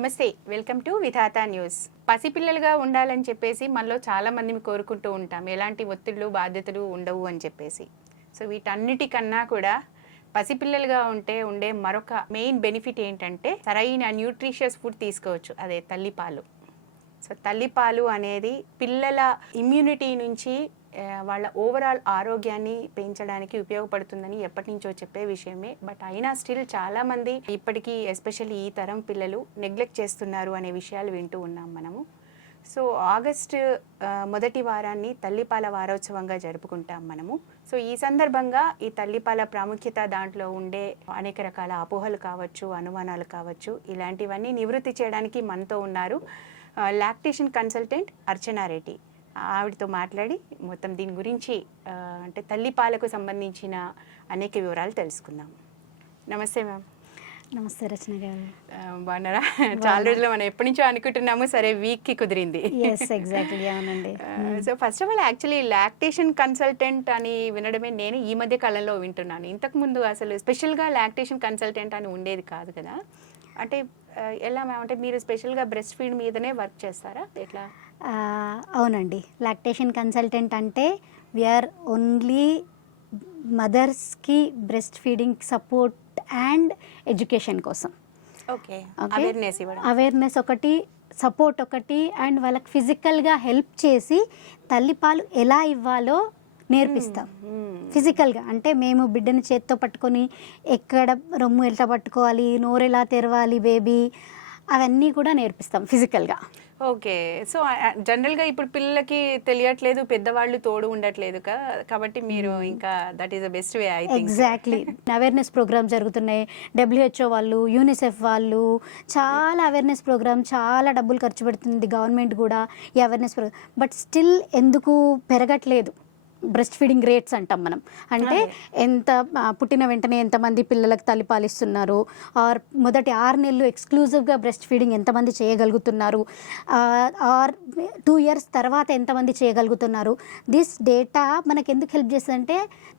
నమస్తే, welcome to Vidhatha news. పసిపిల్లలుగా ఉండాలని చెప్పేసి మనలో చాలా మంది కోరుకుంటూ ఉంటాం, ఎలాంటి ఒత్తిళ్లు బాధ్యతలు ఉండవు అని చెప్పేసి. సో వీటన్నిటికన్నా కూడా పసిపిల్లలుగా ఉండే మరొక మెయిన్ బెనిఫిట్ ఏంటంటే సరైన న్యూట్రిషియస్ ఫుడ్ తీసుకోవచ్చు, అదే తల్లిపాలు. సో తల్లిపాలు అనేది పిల్లల ఇమ్యూనిటీ నుంచి వాళ్ళ ఓవరాల్ ఆరోగ్యాన్ని పెంచడానికి ఉపయోగపడుతుందని ఎప్పటి నుంచో చెప్పే విషయమే. బట్ అయినా స్టిల్ చాలామంది ఇప్పటికీ ఎస్పెషల్లీ ఈ తరం పిల్లలు నెగ్లెక్ట్ చేస్తున్నారు అనే విషయాలు వింటూ ఉన్నాం మనము. సో ఆగస్టు మొదటి వారాన్ని తల్లిపాల వారోత్సవంగా జరుపుకుంటాం మనము. సో ఈ సందర్భంగా ఈ తల్లిపాల ప్రాముఖ్యత, దాంట్లో ఉండే అనేక రకాల అపోహలు కావచ్చు, అనుమానాలు కావచ్చు, ఇలాంటివన్నీ నివృత్తి చేయడానికి మనతో ఉన్నారు లాక్టేషన్ కన్సల్టెంట్ అర్చనా రెడ్డి. ఆవిడతో మాట్లాడి మొత్తం దీని గురించి అంటే తల్లిపాలకు సంబంధించిన అనేక వివరాలు తెలుసుకుందాం. నమస్తే మ్యామ్. నమస్తే రచన గారు. బాగున్నారా? చాలా రోజులు మనం ఎప్పటి నుంచో అనుకుంటున్నాము, సరే వీక్కి కుదిరింది. ఎగ్జాక్ట్లీ, అవునండి. So first of all actually lactation consultant అని వినడమే నేను ఈ మధ్య కాలంలో వింటున్నాను. ఇంతకుముందు అసలు స్పెషల్గా లాక్టేషన్ కన్సల్టెంట్ అని ఉండేది కాదు కదా. అంటే ఎలా మ్యామ్, అంటే మీరు స్పెషల్గా బ్రెస్ట్ ఫీడ్ మీదనే వర్క్ చేస్తారా, ఎట్లా? అవునండి, లాక్టేషన్ కన్సల్టెంట్ అంటే వీఆర్ ఓన్లీ మదర్స్కి breast feeding support and education కోసం. ఓకే, అవేర్నెస్ ఒకటి, సపోర్ట్ ఒకటి, అండ్ వాళ్ళకి ఫిజికల్గా హెల్ప్ చేసి తల్లిపాలు ఎలా ఇవ్వాలో నేర్పిస్తాం. ఫిజికల్గా అంటే మేము బిడ్డని చేత్తో పట్టుకొని ఎక్కడ రొమ్ము ఎలా పట్టుకోవాలి, నోరు ఎలా తెరవాలి బేబీ, అవన్నీ కూడా నేర్పిస్తాం ఫిజికల్గా. ఓకే, సో జనరల్గా ఇప్పుడు పిల్లలకి తెలియట్లేదు, పెద్దవాళ్ళు తోడు ఉండట్లేదు కాబట్టి మీరు ఇంకా that is the best way I think. Exactly, awareness program జరుగుతున్నాయి. WHO వాళ్ళు, యూనిసెఫ్ వాళ్ళు చాలా అవేర్నెస్ ప్రోగ్రామ్, చాలా డబ్బులు ఖర్చు పెడుతుంది గవర్నమెంట్ కూడా ఈ అవేర్నెస్ ప్రోగ్రామ్. బట్ స్టిల్ ఎందుకు పెరగట్లేదు? బ్రెస్ట్ ఫీడింగ్ రేట్స్ అంటాం మనం. అంటే ఎంత పుట్టిన వెంటనే ఎంతమంది పిల్లలకు తల్లిపాలు ఇస్తున్నారు, ఆర్ మొదటి 6 నెలలు ఎక్స్క్లూజివ్గా బ్రెస్ట్ ఫీడింగ్ ఎంతమంది చేయగలుగుతున్నారు, ఆర్ 2 years తర్వాత ఎంతమంది చేయగలుగుతున్నారు. దిస్ డేటా మనకు ఎందుకు హెల్ప్ చేస్తుందంటే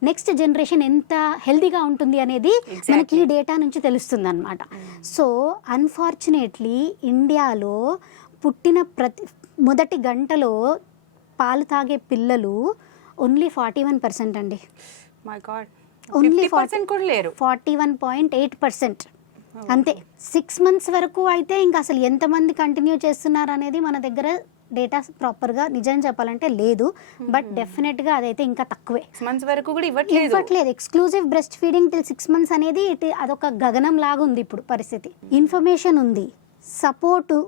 నెక్స్ట్ జనరేషన్ ఎంత హెల్తీగా ఉంటుంది అనేది మనకి ఈ డేటా నుంచి తెలుస్తుంది అనమాట. సో అన్ఫార్చునేట్లీ ఇండియాలో పుట్టిన మొదటి గంటలో పాలు తాగే పిల్లలు ఓన్లీ 41% అండి. My God, only 41.8%. అంతే. 6 months వరకు అయితే ఇంకా అసలు ఎంతమంది కంటిన్యూ చేస్తున్నారు అనేది మన దగ్గర డేటా ప్రాపర్గా నిజం చెప్పాలంటే లేదు. బట్ డెఫినెట్గా అదైతే ఇంకా తక్కువే. 6 months వరకు కూడా ఇవ్వట్లేదు. Exclusive breast feeding till 6 months అనేది అదొక గగనం లాగా ఉంది ఇప్పుడు పరిస్థితి. ఇన్ఫర్మేషన్ ఉంది, సపోర్టు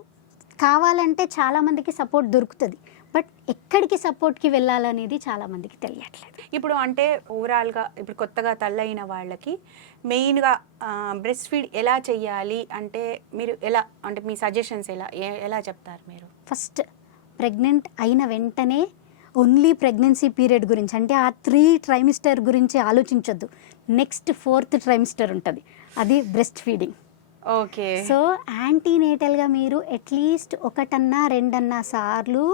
కావాలంటే చాలామందికి సపోర్ట్ దొరుకుతుంది. బట్ ఎక్కడికి సపోర్ట్కి వెళ్ళాలనేది చాలామందికి తెలియట్లేదు. ఇప్పుడు అంటే ఓవరాల్గా ఇప్పుడు కొత్తగా తల్లైన వాళ్ళకి మెయిన్గా బ్రెస్ట్ ఫీడ్ ఎలా చెయ్యాలి అంటే మీరు ఎలా, అంటే మీ సజెషన్స్ ఎలా చెప్తారు మీరు? ఫస్ట్ ప్రెగ్నెంట్ అయిన వెంటనే ఓన్లీ ప్రెగ్నెన్సీ పీరియడ్ గురించి, అంటే ఆ 3 trimester గురించి ఆలోచించొద్దు. నెక్స్ట్ 4th trimester ఉంటుంది, అది బ్రెస్ట్ ఫీడింగ్. ఓకే, సో యాంటీనేటల్గా మీరు అట్లీస్ట్ 1-2 సార్లు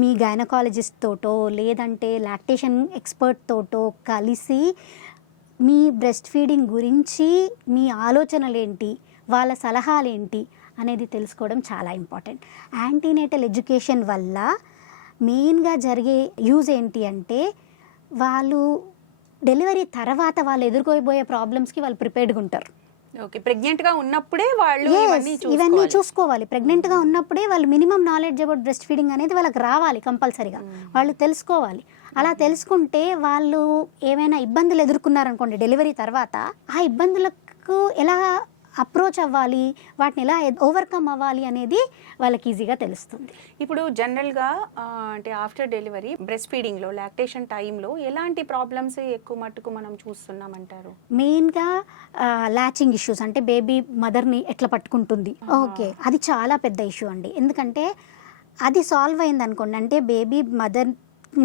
మీ గైనకాలజిస్ట్ తోటో లేదంటే లాక్టేషన్ ఎక్స్పర్ట్ తోటో కలిసి మీ బ్రెస్ట్ ఫీడింగ్ గురించి మీ ఆలోచనలు ఏంటి, వాళ్ళ సలహాలు ఏంటి అనేది తెలుసుకోవడం చాలా ఇంపార్టెంట్. యాంటీనేటల్ ఎడ్యుకేషన్ వల్ల మెయిన్గా జరిగే యూజ్ ఏంటి అంటే వాళ్ళు డెలివరీ తర్వాత వాళ్ళు ఎదుర్కోబోయే ప్రాబ్లమ్స్కి వాళ్ళు ప్రిపేర్డ్గా ఉంటారు. ఓకే, ప్రెగ్నెంట్గా ఉన్నప్పుడే వాళ్ళు ఇవన్నీ చూసుకోవాలి. ప్రెగ్నెంట్గా ఉన్నప్పుడే వాళ్ళు minimum knowledge about breast feeding అనేది వాళ్ళకి రావాలి, కంపల్సరీగా వాళ్ళు తెలుసుకోవాలి. అలా తెలుసుకుంటే వాళ్ళు ఏమైనా ఇబ్బందులు ఎదుర్కొన్నారనుకోండి డెలివరీ తర్వాత, ఆ ఇబ్బందులకు ఎలా అప్రోచ్ అవ్వాలి, వాటిని ఎలా ఓవర్కమ్ అవ్వాలి అనేది వాళ్ళకి ఈజీగా తెలుస్తుంది. ఇప్పుడు జనరల్గా అంటే ఆఫ్టర్ డెలివరీ బ్రెస్ట్ ఫీడింగ్లో లాక్టేషన్ టైంలో ఎలాంటి ప్రాబ్లమ్స్ ఎక్కువ మట్టుకు మనం చూస్తున్నామంటారు? మెయిన్గా లాచింగ్ ఇష్యూస్, అంటే బేబీ మదర్ని ఎట్లా పట్టుకుంటుంది. ఓకే, అది చాలా పెద్ద ఇష్యూ అండి. ఎందుకంటే అది సాల్వ్ అయింది అనుకోండి, అంటే బేబీ మదర్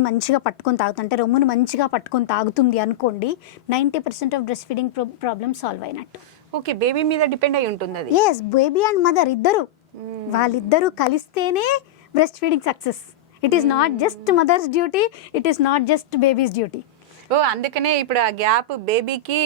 మంచిగా పట్టుకొని తాగుతుంది, అంటే రొమ్మును మంచిగా పట్టుకొని తాగుతుంది అనుకోండి, 90% of breast feeding problem solve అయినట్టు. ఓకే, బేబీ మీద డిపెండ్ అయి ఉంటుంది అది. ఎస్, బేబీ అండ్ మదర్ ఇద్దరు, వాళ్ళిద్దరూ కలిస్తేనే breast feeding success. It is not just mother's duty, it is not just baby's duty. ఓ అందుకనే ఇప్పుడు ఆ గ్యాప్ బేబీకి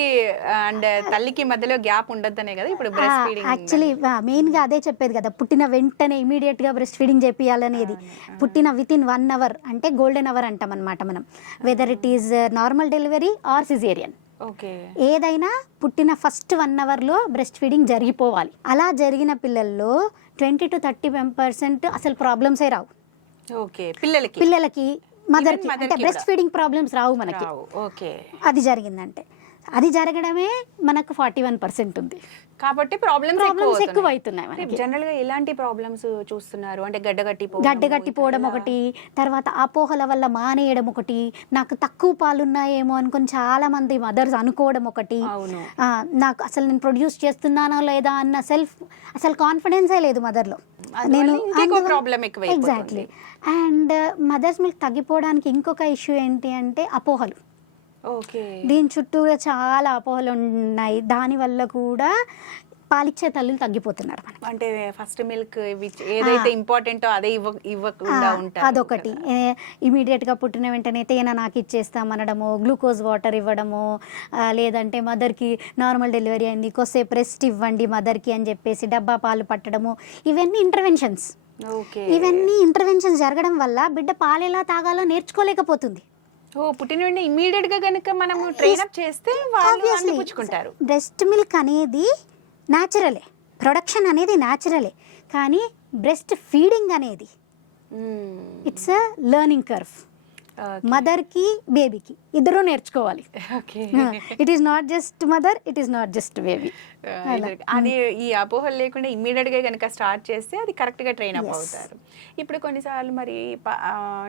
అండ్ తల్లికి మధ్యలో గ్యాప్ ఉండొద్దనే కదా ఇప్పుడు బ్రెస్ట్ ఫీడింగ్. యాక్చువల్లీ మెయిన్గా అదే చెప్పేది కదా, పుట్టిన వెంటనే ఇమీడియట్గా బ్రెస్ట్ ఫీడింగ్ చేపియాలనేది. పుట్టిన విత్ ఇన్ 1 అవర్ అంటే గోల్డెన్ అవర్ అంటాం అనమాట మనం, whether it is normal delivery or caesarean. Okay. ఏదైనా పుట్టిన ఫస్ట్ 1 అవర్లో బ్రెస్ట్ ఫీడింగ్ జరిగిపోవాలి. అలా జరిగిన పిల్లల్లో 20 to 30% అసలు ప్రాబ్లమ్సే రావు. ఓకే. పిల్లలకి మదర్కి అంటే బ్రెస్ట్ ఫీడింగ్ ప్రాబ్లమ్స్ రావు మనకి. ఓకే. అది జరిగిందంటే, అది జరగడమే మనకు 41% ఉంది. కాబట్టి ప్రాబ్లమ్స్ ఎక్కువ అవుతున్నాయి మనకి. జనరల్ గా ఎలాంటి ప్రాబ్లమ్స్ చూస్తున్నారు అంటే గడ్డగట్టిపోవడం ఒకటి, తర్వాత అపోహల వల్ల మానేయడం ఒకటి, నాకు తక్కువ పాలు ఉన్నాయేమో అనుకుని చాలా మంది మదర్స్ అనుకోవడం ఒకటి, నాకు అసలు నేను ప్రొడ్యూస్ చేస్తున్నానో లేదా అన్న అసలు కాన్ఫిడెన్సే లేదు మదర్లో. ఎగ్జాక్ట్లీ. అండ్ మదర్స్ మిల్క్ తగ్గిపోవడానికి ఇంకొక ఇష్యూ ఏంటి అంటే అపోహలు. దీని చుట్టూ చాలా అపోహలు ఉన్నాయి. దానివల్ల కూడా పాలిచ్చే తల్లులు తగ్గిపోతున్నారు. అంటే ఫస్ట్ మిల్క్ ఏదైతే ఇంపార్టెంటో అదే ఇవ్వకుండా ఉంటారు. అదొకటి. ఇమీడియట్గా పుట్టిన వెంటనే తేనె నాకు ఇచ్చేస్తామనడము, గ్లూకోజ్ వాటర్ ఇవ్వడము, లేదంటే మదర్కి నార్మల్ డెలివరీ అయింది కొద్దిసేపు రెస్ట్ ఇవ్వండి మదర్కి అని చెప్పేసి డబ్బా పాలు పట్టడము, ఇవన్నీ ఇంటర్వెన్షన్స్. ఇవన్నీ ఇంటర్వెన్షన్స్ జరగడం వల్ల బిడ్డ పాలు ఎలా తాగాలో నేర్చుకోలేకపోతుంది. పుట్టిన వెంటనే ఇమీడియట్ గా కనుక మనం ట్రైన్ అప్ చేస్తే వాళ్ళు అన్ని పుచ్చుకుంటారు. బ్రెస్ట్ మిల్క్ అనేది న్యాచురలే, ప్రొడక్షన్ అనేది న్యాచురలే, కానీ బ్రెస్ట్ ఫీడింగ్ అనేది ఇట్స్ అ లెర్నింగ్ కర్వ్. మదర్కి బేబీకి ఇద్దరూ నేర్చుకోవాలి. It is not just mother, it is not just baby. అది ఈ అపోహలు లేకుండా ఇమ్మీడియట్ గా కనుక స్టార్ట్ చేస్తే అది కరెక్ట్ గా ట్రైన్ అప్ అవుతారు. ఇప్పుడు కొన్నిసార్లు మరి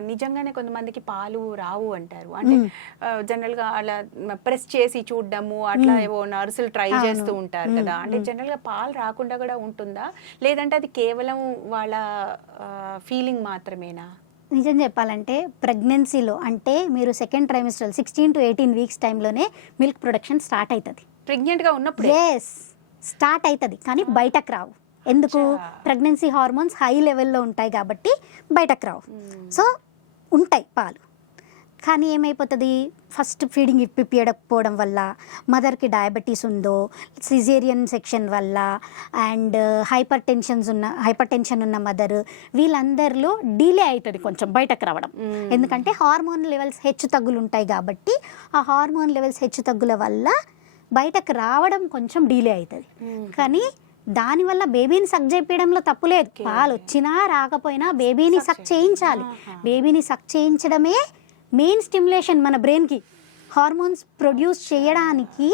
నిజంగానే కొంతమందికి పాలు రావు అంటారు. అంటే జనరల్ గా అలా ప్రెస్ చేసి చూడడము అట్లా ఏవో నర్సులు ట్రై చేస్తూ ఉంటారు కదా. అంటే జనరల్ గా పాలు రాకుండా కూడా ఉంటుందా, లేదంటే అది కేవలం వాళ్ళ ఫీలింగ్ మాత్రమేనా? నిజం చెప్పాలంటే ప్రెగ్నెన్సీలో అంటే మీరు సెకండ్ ట్రైమిస్ట్రల్ 16 to 18 వీక్స్ టైంలోనే మిల్క్ ప్రొడక్షన్ స్టార్ట్ అవుతుంది. ప్రెగ్నెంట్గా ఉన్నప్పుడు స్టార్ట్ అవుతుంది, కానీ బయటకు రావు. ఎందుకు? ప్రెగ్నెన్సీ హార్మోన్స్ హై లెవెల్లో ఉంటాయి కాబట్టి బయటకు రావు. సో ఉంటాయి పాలు, కానీ ఏమైపోతుంది, ఫస్ట్ ఫీడింగ్ ఇప్పియకపోవడం వల్ల, మదర్కి డయాబెటీస్ ఉందో, సిజేరియన్ సెక్షన్ వల్ల, అండ్ హైపర్ టెన్షన్ ఉన్న మదర్, వీళ్ళందరిలో డిలే అవుతుంది కొంచెం బయటకు రావడం. ఎందుకంటే హార్మోన్ లెవెల్స్ హెచ్చు తగ్గులు ఉంటాయి కాబట్టి ఆ హార్మోన్ లెవెల్స్ హెచ్చు తగ్గుల వల్ల బయటకు రావడం కొంచెం డిలే అవుతుంది. కానీ దానివల్ల బేబీని సక్ చేయించడంలో తప్పులేదు. పాలు వచ్చినా రాకపోయినా బేబీని సక్ చేయించాలి. బేబీని సక్ చేయించడమే మెయిన్ స్టిమ్యులేషన్ మన బ్రెయిన్కి. హార్మోన్స్ ప్రొడ్యూస్ చేయడానికి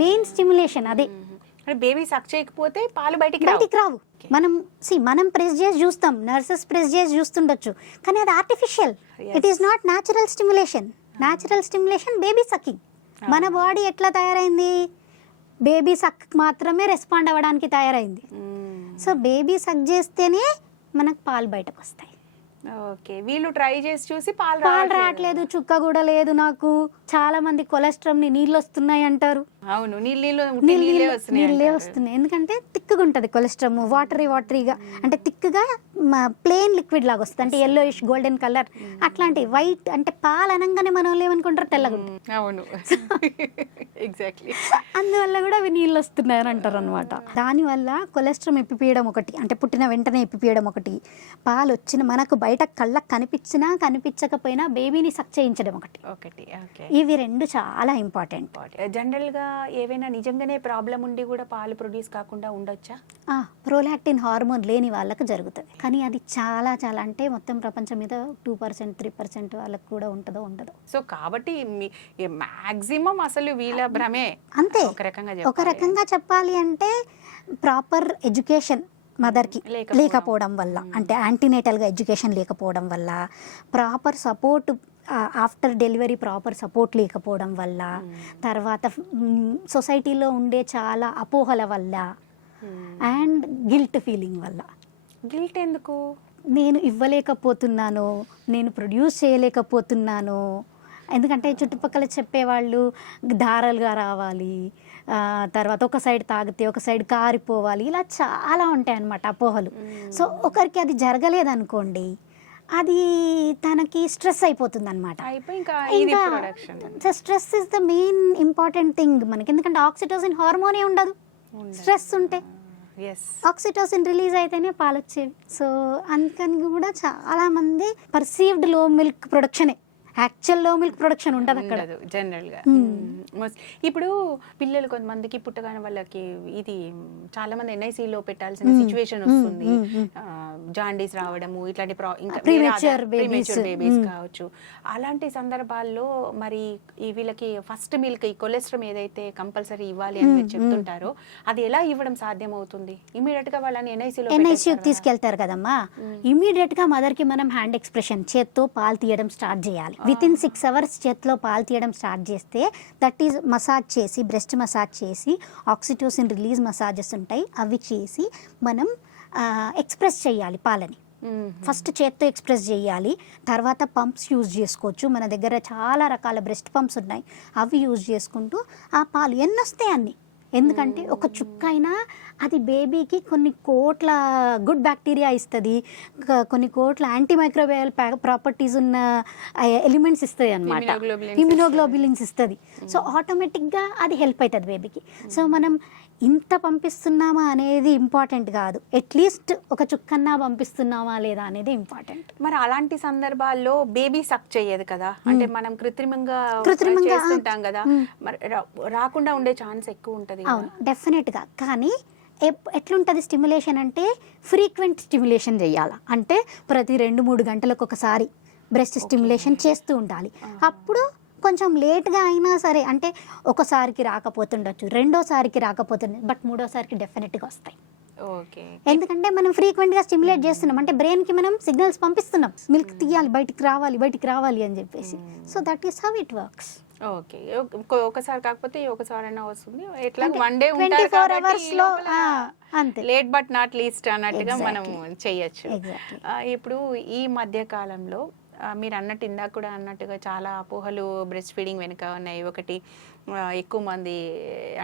మెయిన్ స్టిమ్యులేషన్ అదే. బేబీ సక్ చేయకపోతే పాలు బయటికి రావు. మనం ప్రెస్ చేసి చూస్తాం, నర్సెస్ ప్రెస్ చేసి చూస్తుండొచ్చు, కానీ అది artificial. It is not natural stimulation. Natural stimulation baby sucking. మన బాడీ ఎట్లా తయారైంది? బేబీ సక్ మాత్రమే రెస్పాండ్ అవ్వడానికి తయారైంది. సో బేబీ సక్ చేస్తేనే మనకు పాలు బయటకు వస్తాయి. ఓకే. వీళ్ళు ట్రై చేసి చూసి పాలు రావట్లేదు, చుక్క కూడా లేదు నాకు. చాలా మంది కొలెస్ట్రాల్ నీళ్ళు వస్తున్నాయి అంటారు. అవును, నీళ్ళే వస్తున్నాయి. ఎందుకంటే తిక్కుగా ఉంటుంది కొలెస్ట్రాల్, వాటరీగా, అంటే తిక్కుగా ప్లెయిన్ లిక్విడ్ లాగా వస్తుంది, అంటే yellowish గోల్డెన్ కలర్ అట్లాంటి. వైట్ అంటే పాలు అనగానే మనం ఏమనుకుంటారు, తెల్లగా ఉంటుంది. అవును, ఎగ్జాక్ట్లీ. అందువల్ల కూడా అవి నీళ్ళు వస్తున్నాయి అని అంటారు అనమాట. దానివల్ల కొలెస్ట్రాల్ ఎప్పిపీయడం ఒకటి, అంటే పుట్టిన వెంటనే ఎప్పిపీయడం ఒకటి, పాలు వచ్చిన మనకు బయట కళ్ళకు కనిపించినా కనిపించకపోయినా బేబీని సక్ చేయించడం ఒకటి. ఇవి రెండు చాలా ఇంపార్టెంట్. జనరల్ గా ఏవైనా నిజంగానే ప్రాబ్లం ఉండి కూడా పాలు ప్రొడ్యూస్ కాకుండా ఉండొచ్చా? ప్రోలాక్టిన్ హార్మోన్ లేని వాళ్ళకు జరుగుతుంది, కానీ అది చాలా అంటే మొత్తం ప్రపంచం మీద 2%, 3% వాళ్ళకు కూడా ఉంటుందో ఉండదో. సో కాబట్టి మాక్సిమం అసలు వీళ్ళ భ్రమే. అంతే. ఒక రకంగా చెప్పాలి అంటే ప్రాపర్ ఎడ్యుకేషన్ మదర్కి లేకపోవడం వల్ల, అంటే యాంటీనేటల్గా ఎడ్యుకేషన్ లేకపోవడం వల్ల, proper support after delivery proper support లేకపోవడం వల్ల, తర్వాత సొసైటీలో ఉండే చాలా అపోహల వల్ల, అండ్ గిల్ట్ ఫీలింగ్ వల్ల. గిల్ట్ ఎందుకు? నేను ఇవ్వలేకపోతున్నాను, నేను ప్రొడ్యూస్ చేయలేకపోతున్నాను. ఎందుకంటే చుట్టుపక్కల చెప్పేవాళ్ళు ధారలుగా రావాలి, తర్వాత ఒక సైడ్ తాగితే ఒక సైడ్ కారిపోవాలి, ఇలా చాలా ఉంటాయి అన్నమాట అపోహలు. సో ఒకరికి అది జరగలేదనుకోండి, అది తనకి స్ట్రెస్ అయిపోతుంది అనమాట. అయిపోయి ఇంకా ఇది production. Stress is the main important thing మనకి, ఎందుకంటే ఆక్సిటోసిన్ హార్మోనే ఉండదు స్ట్రెస్ ఉంటే. ఆక్సిటోసిన్ రిలీజ్ అయితేనే పాలు వచ్చేవి. సో అందుకని కూడా చాలా మంది పర్సీవ్డ్ లో మిల్క్ ప్రొడక్షనే, యాక్చువల్ లో మిల్క్ ప్రొడక్షన్ ఉండదు అక్కడ జనరల్ గా. ఇప్పుడు పిల్లలు కొంతమందికి పుట్టగానే వాళ్ళకి ఇది చాలా మంది NIC లో పెట్టాల్సిన సిచ్యువేషన్ వస్తుంది, జాండీస్ రావడము ఇట్లాంటి ప్రీమేచ్యూర్ బేబీస్ కావచ్చు. అలాంటి సందర్భాల్లో మరి ఈ వీళ్ళకి ఫస్ట్ మిల్క్ ఈ కొలెస్ట్రాల్ ఏదైతే కంపల్సరీ ఇవ్వాలి అని మీరు చెప్తుంటారో అది ఎలా ఇవ్వడం సాధ్యం అవుతుంది? ఇమీడియట్ గా వాళ్ళని NIC తీసుకెళ్తారు కదమ్మా. ఇమీడియట్ గా మదర్ కి మనం హ్యాండ్ ఎక్స్ప్రెషన్ చేత్తో పాలు తీయడం స్టార్ట్ చేయాలి. విత్ ఇన్ 6 hours చేతిలో పాలు తీయడం స్టార్ట్ చేస్తే దట్ ఈజ్ మసాజ్ చేసి, బ్రెస్ట్ మసాజ్ చేసి, ఆక్సిటోసిన్ రిలీజ్ మసాజెస్ ఉంటాయి అవి చేసి మనం ఎక్స్ప్రెస్ చేయాలి పాలని. ఫస్ట్ చేత్తో ఎక్స్ప్రెస్ చేయాలి, తర్వాత పంప్స్ యూజ్ చేసుకోవచ్చు. మన దగ్గర చాలా రకాల బ్రెస్ట్ పంప్స్ ఉన్నాయి, అవి యూజ్ చేసుకుంటూ ఆ పాలు ఎన్ని వస్తాయి అన్ని. ఎందుకంటే ఒక చుక్క అయినా అది బేబీకి కొన్ని కోట్ల గుడ్ బ్యాక్టీరియా ఇస్తుంది, కొన్ని కోట్ల యాంటీమైక్రోబియల్ ప్రాపర్టీస్ ఉన్న ఎలిమెంట్స్ ఇస్తుంది అనమాట, ఇమ్యునోగ్లోబులిన్స్ ఇస్తుంది. సో ఆటోమేటిక్గా అది హెల్ప్ అవుతుంది బేబీకి. సో మనం ఇంత పంపిస్తున్నామా అనేది ఇంపార్టెంట్ కాదు, అట్లీస్ట్ ఒక చుక్కన్నా పంపిస్తున్నామా లేదా అనేది ఇంపార్టెంట్. మరి అలాంటి సందర్భాల్లో బేబీ సక్ చేయదు కదా, అంటే మనం కృత్రిమంగా చేస్తుంటాం కదా, మరి రాకుండా ఉండే ఛాన్స్ ఎక్కువ ఉంటుంది. అవును, డెఫినెట్గా. కానీ ఎట్లుంటుంది స్టిమ్యులేషన్ అంటే ఫ్రీక్వెంట్ స్టిమ్యులేషన్ చేయాలి, అంటే ప్రతి 2-3 గంటలకు ఒకసారి బ్రెస్ట్ స్టిమ్యులేషన్ చేస్తూ ఉండాలి. అప్పుడు కొంచెం లేట్గా అయినా సరే, అంటే ఒకసారికి రాకపోతుండొచ్చు, రెండోసారికి రాకపోతుండొచ్చు, బట్ మూడోసారికి డెఫినెట్గా వస్తాయి. ఎందుకంటే మనం ఫ్రీక్వెంట్గా స్టిమ్యులేట్ చేస్తున్నాం, అంటే బ్రెయిన్కి మనం సిగ్నల్స్ పంపిస్తున్నాం, మిల్క్ తీయాలి, బయటికి రావాలి అని చెప్పేసి. So that is how it works. Okay, ఒకసారి కాకపోతే ఒకసారి అయినా వస్తుంది, ఎట్లా 1 day 24 hours లో అంతే, లేట్ బట్ నాట్ లీస్ట్ అన్నట్టుగా మనం చేయొచ్చు. ఇప్పుడు ఈ మధ్య కాలంలో మీరు అన్నట్టు ఇందాక కూడా అన్నట్టుగా చాలా అపోహలు బ్రెస్ట్ ఫీడింగ్ వెనుక ఉన్నాయి. ఒకటి ఎక్కువ మంది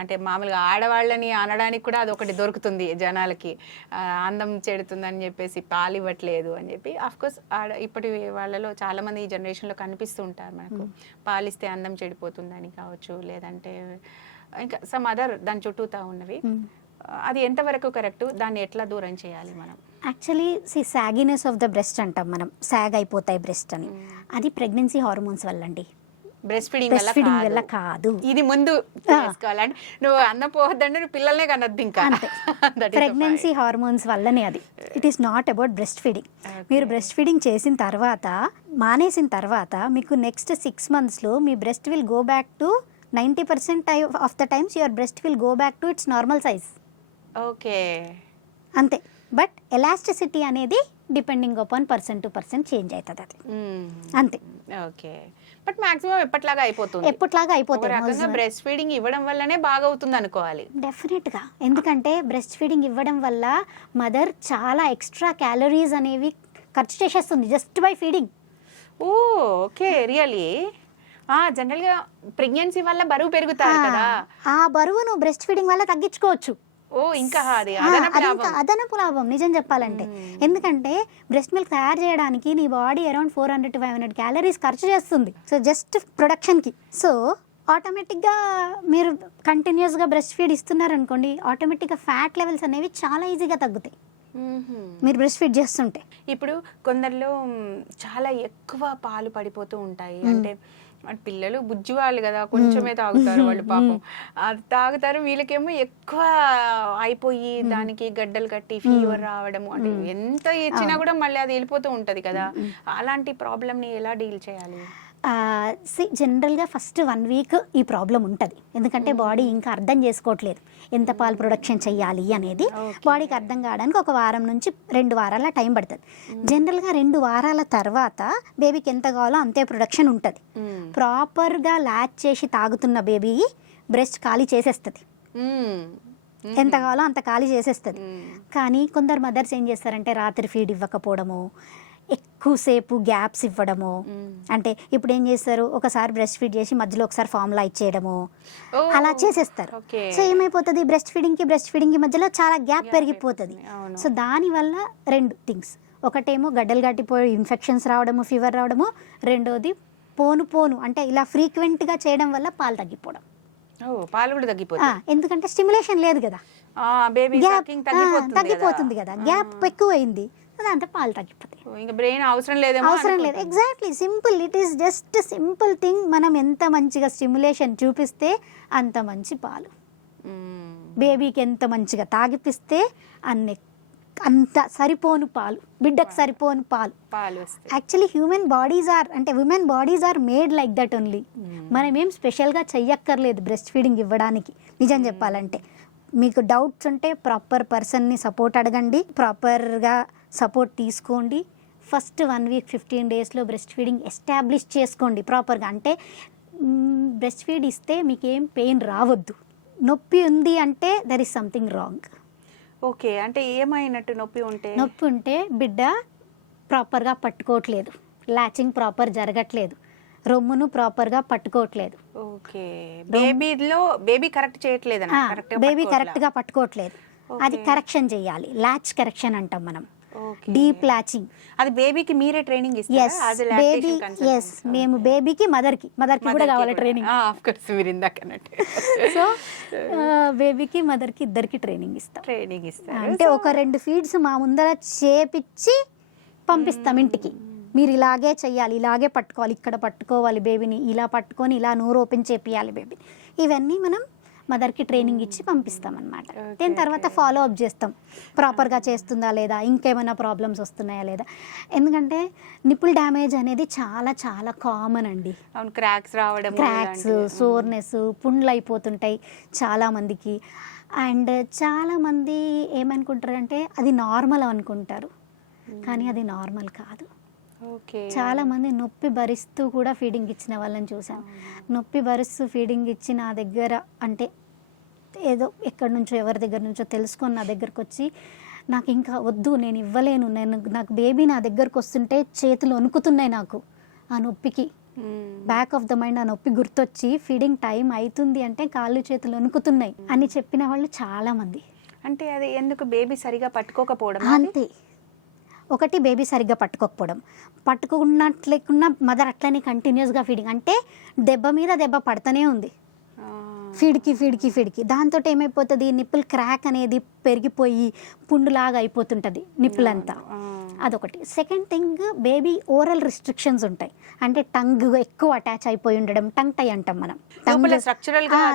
అంటే మామూలుగా ఆడవాళ్ళని అనడానికి కూడా అది ఒకటి దొరుకుతుంది జనాలకి, అందం చెడుతుందని చెప్పేసి పాలు ఇవ్వట్లేదు అని చెప్పి. అఫ్కోర్స్ ఇప్పటి వాళ్ళలో చాలామంది ఈ జనరేషన్లో కనిపిస్తూ ఉంటారు మనకు, పాలిస్తే అందం చెడిపోతుందని కావచ్చు, లేదంటే ఇంకా సమ్ అదర్ దాని చుట్టూతా ఉన్నవి. అది ఎంతవరకు కరెక్ట్, దాన్ని ఎట్లా దూరం చేయాలి మనం? యాక్చువల్లీ సాగినెస్ ఆఫ్ ద బ్రెస్ట్ అంటాం మనం, సాగ్ అయిపోతాయి బ్రెస్ట్ అని, అది ప్రెగ్నెన్సీ హార్మోన్స్ వల్ల అండి, బ్రెస్ట్ ఫీడింగ్ వల్ల కాదు. ఇది ముందు తెలుసుకోవాలంటే నువ్వు అన్న పోవద్దంటే నువ్వు పిల్లల్నే కనొద్దు ఇంకా. ప్రెగ్నెన్సీ హార్మోన్స్ వల్లనే అది, it is not about breast feeding. మీరు బ్రెస్ట్ ఫీడింగ్ చేసిన తర్వాత, మానేసిన తర్వాత మీకు నెక్స్ట్ 6 monthsలో మీ breast will go back to 90% of the times your breast will go back to its normal size. Okay, అంతే. బట్ ఎలాస్టిసిటీ అనేది depending upon person to person change అవుతుంది, అది అంతే. ఓకే, బట్ మాక్సిమం ఎప్పట్లాగా అయిపోతుంది. బ్రెస్ట్ ఫీడింగ్ ఇవ్వడం వల్లనే బాగా అవుతుంది అనుకోవాలి. డెఫినెట్గా, ఎందుకంటే బ్రెస్ట్ ఫీడింగ్ ఇవ్వడం వల్ల మదర్ చాలా ఎక్స్ట్రా క్యాలరీస్ అనేవి ఖర్చు చేసేస్తుంది just by feeding. Oh okay, really? జనరల్గా ప్రెగ్నెన్సీ వల్ల బరువు పెరుగుతారు కదా, ఆ బరువును బ్రెస్ట్ ఫీడింగ్ వల్ల తగ్గించుకోవచ్చు. ఇంకా అదనపు లాభం నిజం చెప్పాలంటే. ఎందుకంటే బ్రెస్ట్ మిల్క్ తయారు చేయడానికి నీ బాడీ అరౌండ్ 400 to 500 క్యాలరీస్ ఖర్చు చేస్తుంది, సో జస్ట్ ప్రొడక్షన్కి. సో ఆటోమేటిక్గా మీరు కంటిన్యూస్గా బ్రెస్ట్ ఫీడ్ ఇస్తున్నారనుకోండి, ఆటోమేటిక్గా ఫ్యాట్ లెవెల్స్ అనేవి చాలా ఈజీగా తగ్గుతాయి మీరు బ్రెస్ట్ ఫీడ్ చేస్తుంటే. ఇప్పుడు కొందరిలో చాలా ఎక్కువ పాలు పడిపోతూ ఉంటాయి, అంటే పిల్లలు బుజ్జి వాళ్ళు కదా, కొంచెమే తాగుతారు వాళ్ళు, పాపం అది తాగుతారు. వీళ్ళకేమో ఎక్కువ అయిపోయి దానికి గడ్డలు కట్టి ఫీవర్ రావడము, అంటే ఎంత ఇచ్చినా కూడా మళ్ళీ అది వెళ్ళిపోతూ ఉంటది కదా. అలాంటి ప్రాబ్లమ్ని ఎలా డీల్ చేయాలి? జనరల్గా ఫస్ట్ 1 week ఈ ప్రాబ్లం ఉంటుంది, ఎందుకంటే బాడీ ఇంకా అర్థం చేసుకోవట్లేదు ఎంత పాలు ప్రొడక్షన్ చెయ్యాలి అనేది. బాడీకి అర్థం కావడానికి 1 వారం నుంచి 2 వారాల టైం పడుతుంది. జనరల్గా 2 వారాల తర్వాత బేబీకి ఎంత కావాలో అంతే ప్రొడక్షన్ ఉంటుంది. ప్రాపర్గా ల్యాచ్ చేసి తాగుతున్న బేబీ బ్రెస్ట్ ఖాళీ చేసేస్తుంది, ఎంత కావాలో అంత ఖాళీ చేసేస్తుంది. కానీ కొందరు మదర్స్ ఏం చేస్తారంటే రాత్రి ఫీడ్ ఇవ్వకపోవడము, ఎక్కువసేపు గ్యాప్స్ ఇవ్వడము, అంటే ఇప్పుడు ఏం చేస్తారు, ఒకసారి బ్రెస్ట్ ఫీడ్ చేసి మధ్యలో ఒకసారి ఫార్ములా ఇచ్చేయడము, అలా చేసేస్తారు. సో ఏమైపోతుంది, బ్రెస్ట్ ఫీడింగ్కి మధ్యలో చాలా గ్యాప్ పెరిగిపోతుంది. సో దానివల్ల 2 things, ఒకటేమో గడ్డలు గట్టిపోయి ఇన్ఫెక్షన్స్ రావడము, ఫీవర్ రావడము, రెండోది పోను అంటే ఇలా ఫ్రీక్వెంట్గా చేయడం వల్ల పాలు తగ్గిపోవడం. పాలు కూడా తగ్గిపోతాయి, ఎందుకంటే స్టిమ్యులేషన్ లేదు కదా, బేబీ తగ్గిపోతుంది కదా, గ్యాప్ ఎక్కువైంది, దాంతో పాలు తగ్గిపోతాయి. ఇంకా బ్రెయిన్ అవసరం లేదు. Exactly, simple, it is just simple thing. మనం ఎంత మంచిగా స్టిమ్యులేషన్ చూపిస్తే అంత మంచి పాలు, బేబీకి ఎంత మంచిగా తాగిపిస్తే అంత సరిపోను పాలు, బిడ్డకు సరిపోను పాలు. Actually human bodies or women bodies are made like that only. మనం ఏం స్పెషల్గా చెయ్యక్కర్లేదు బ్రెస్ట్ ఫీడింగ్ ఇవ్వడానికి. నిజం చెప్పాలంటే మీకు డౌట్స్ ఉంటే ప్రాపర్ పర్సన్ని సపోర్ట్ అడగండి, ప్రాపర్గా సపోర్ట్ తీసుకోండి. ఫస్ట్ 1 వీక్ 15 డేస్లో బ్రెస్ట్ ఫీడింగ్ ఎస్టాబ్లిష్ చేసుకోండి ప్రాపర్గా. అంటే బ్రెస్ట్ ఫీడ్ ఇస్తే మీకు ఏం పెయిన్ రావద్దు. నొప్పి ఉంది అంటే there is something wrong. Okay, అంటే ఏమైనట్టు? నొప్పి ఉంటే బిడ్డ ప్రాపర్గా పట్టుకోవట్లేదు, లాచింగ్ ప్రాపర్ జరగట్లేదు, రొమ్మును ప్రాపర్గా పట్టుకోవట్లేదు. ఓకే, బేబీ కరెక్ట్ చేయట్లేదు, బేబీ కరెక్ట్గా పట్టుకోవట్లేదు. అది కరెక్షన్ చేయాలి, లాచ్ కరెక్షన్ అంటాం మనం, డీప్ లాచింగ్. అది బేబీకి మీరే ట్రైనింగ్ ఇస్తారు? మేము బేబీకి మదర్కి కూడా కావాలి ట్రైనింగ్. సో బేబీకి మదర్కి ఇద్దరికి ట్రైనింగ్ ఇస్తాం. అంటే ఒక 2 ఫీడ్స్ మా ముందర చేపిచ్చి పంపిస్తాం ఇంటికి. మీరు ఇలాగే చెయ్యాలి, ఇలాగే పట్టుకోవాలి, ఇక్కడ పట్టుకోవాలి బేబీని, ఇలా పట్టుకొని ఇలా నోరు ఓపెన్ చేపియాలి బేబీ. ఇవన్నీ మనం మదర్కి ట్రైనింగ్ ఇచ్చి పంపిస్తామన్నమాట. దాని తర్వాత ఫాలో అప్ చేస్తాం, ప్రాపర్గా చేస్తుందా లేదా, ఇంకేమైనా ప్రాబ్లమ్స్ వస్తున్నాయా లేదా. ఎందుకంటే నిపుల్ డ్యామేజ్ అనేది చాలా చాలా కామన్ అండి. క్రాక్స్, సోర్నెస్, పుండ్లు అయిపోతుంటాయి చాలామందికి. అండ్ చాలామంది ఏమనుకుంటారంటే అది నార్మల్ అనుకుంటారు, కానీ అది నార్మల్ కాదు. చాలా మంది నొప్పి భరిస్తూ కూడా ఫీడింగ్ ఇచ్చిన వాళ్ళని చూసాను. నొప్పి భరిస్తూ ఫీడింగ్ ఇచ్చి నా దగ్గర, అంటే ఏదో ఎక్కడి నుంచో ఎవరి దగ్గర నుంచో తెలుసుకొని నా దగ్గరకు వచ్చి, నాకు ఇంకా వద్దు, నేను ఇవ్వలేను, నాకు బేబీ నా దగ్గరకు వస్తుంటే చేతులు వణుకుతున్నాయి నాకు ఆ నొప్పికి, బ్యాక్ ఆఫ్ ద మైండ్ ఆ నొప్పి గుర్తొచ్చి ఫీడింగ్ టైం అవుతుంది అంటే కాళ్ళు చేతులు వణుకుతున్నాయి అని చెప్పిన వాళ్ళు చాలా మంది. అంటే అది ఎందుకు? బేబీ సరిగా పట్టుకోకపోవడం. అంతే, ఒకటి బేబీ సరిగ్గా పట్టుకున్నట్లేకున్నా మదర్ అట్లనే కంటిన్యూస్గా ఫీడింగ్, అంటే దెబ్బ మీద దెబ్బ పడుతూనే ఉంది ఫీడ్కి. దాంతో ఏమైపోతుంది, నిప్పుల్ క్రాక్ అనేది పెరిగిపోయి పుండులాగా అయిపోతుంటుంది నిప్పుల్ అంతా. అదొకటి. Second thing, baby oral restrictions ఉంటాయి, అంటే టంగ్ ఎక్కువ అటాచ్ అయిపోయి ఉండడం, టంగ్ టై అంటాం మనం.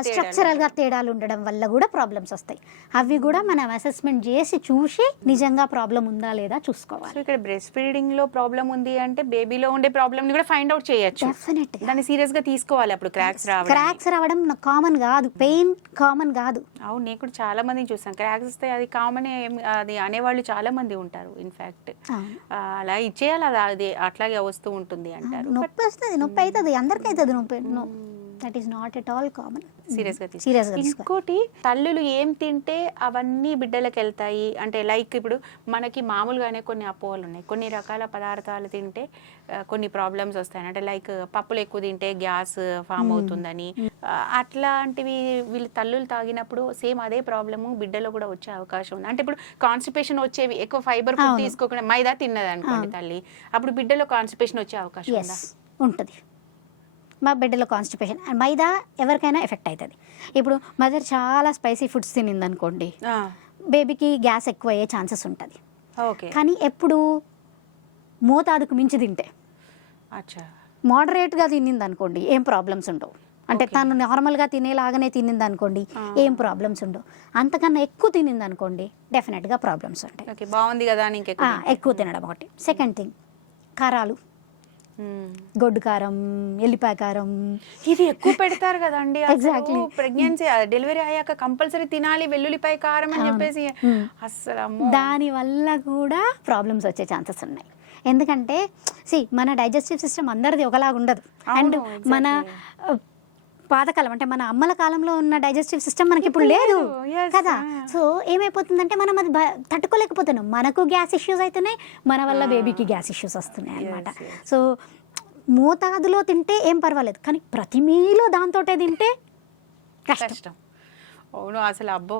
స్ట్రక్చరల్గా తేడాలు ఉండడం వల్ల కూడా ప్రాబ్లమ్స్ వస్తాయి. అవి కూడా మనం అసెస్మెంట్ చేసి చూసి నిజంగా ప్రాబ్లం ఉందా లేదా చూసుకోవాలి. ఇక్కడ బ్రెస్ట్ ఫీడింగ్ లో ప్రాబ్లం ఉంది అంటే బేబీలో ఉండే ప్రాబ్లమ్ ని కూడా ఫైండ్ అవుట్ చేయొచ్చు. డెఫినెట్గా దాన్ని సీరియస్ గా తీసుకోవాలి. అప్పుడు క్రాక్స్ రావడం కామన్ కాదు, పెయిన్ కామన్ కాదు. అవును, నేను కూడా చాలా మందిని చూసాను, క్రాక్స్ వస్తే అది కామన్, అది అనేవాళ్ళు చాలా మంది ఉంటారు. ఇన్ఫాక్ట్ అలా ఇచ్చేయాలి, అది అట్లాగే వస్తూ ఉంటుంది అంటారు. నొప్పి వస్తుంది, నొప్పి అవుతుంది, అందరికీ అవుతుంది నొప్పి. That is not at all common. సీరియస్గా ఇంకోటి, తల్లులు ఏం తింటే అవన్నీ బిడ్డలకు వెళ్తాయి అంటే, లైక్ ఇప్పుడు మనకి మామూలుగానే కొన్ని అపోహలు ఉన్నాయి, కొన్ని రకాల పదార్థాలు తింటే కొన్ని ప్రాబ్లమ్స్ వస్తాయి, అంటే లైక్ పప్పులు ఎక్కువ తింటే గ్యాస్ ఫామ్ అవుతుందని. అట్లాంటివి వీళ్ళు తల్లులు తాగినప్పుడు సేమ్ అదే ప్రాబ్లము బిడ్డలో కూడా వచ్చే అవకాశం ఉంది. అంటే ఇప్పుడు కాన్స్టిపేషన్ వచ్చేవి, ఎక్కువ ఫైబర్ ఫుడ్ తీసుకోకుండా మైదా తిన్నది అనుకోండి తల్లి, అప్పుడు బిడ్డలో కాన్స్టిపేషన్ వచ్చే అవకాశం ఉంటుంది. మా బిడ్డలో కాన్స్టిపేషన్, మైదా ఎవరికైనా ఎఫెక్ట్ అవుతుంది. ఇప్పుడు మదర్ చాలా స్పైసీ ఫుడ్స్ తినింది అనుకోండి, బేబీకి గ్యాస్ ఎక్కువ అయ్యే ఛాన్సెస్ ఉంటుంది. కానీ ఎప్పుడు మోతాదుకు మించి తింటే, మోడరేట్గా తినింది అనుకోండి ఏం ప్రాబ్లమ్స్ ఉండవు. అంటే తను నార్మల్గా తినేలాగానే తినింది అనుకోండి ఏం ప్రాబ్లమ్స్ ఉండవు. అంతకన్నా ఎక్కువ తినింది అనుకోండి డెఫినెట్గా ప్రాబ్లమ్స్ ఉంటాయి. బాగుంది కదా ఎక్కువ తినడం ఒకటి. సెకండ్ థింగ్, కారాలు, గొడ్డు కారం, ఎల్లిపాయ కారం, ఇది ఎక్కువ పెడతారు కదండి. ఎగ్జాక్ట్లీ, ప్రెగ్నెన్సీ డెలివరీ అయ్యాక కంపల్సరీ తినాలి వెల్లుల్లిపాయ కారం అని చెప్పేసి, అసలు దాని వల్ల కూడా ప్రాబ్లమ్స్ వచ్చే ఛాన్సెస్ ఉన్నాయి. ఎందుకంటే మన డైజెస్టివ్ సిస్టమ్ అందరిది ఒకలాగా ఉండదు. అండ్ మన పాతకాలం అంటే మన అమ్మల కాలంలో ఉన్న డైజెస్టివ్ సిస్టమ్ మనకి ఇప్పుడు లేదు కదా. సో ఏమైపోతుందంటే మనం అది తట్టుకోలేకపోతున్నాం, మనకు గ్యాస్ ఇష్యూస్ అవుతున్నాయి, మన వల్ల బేబీకి గ్యాస్ ఇష్యూస్ వస్తున్నాయి అన్నమాట. సో మోతాదులో తింటే ఏం పర్వాలేదు, కానీ ప్రతి మీలో దాంతో తింటే కష్టం. అవును అసలు అబ్బో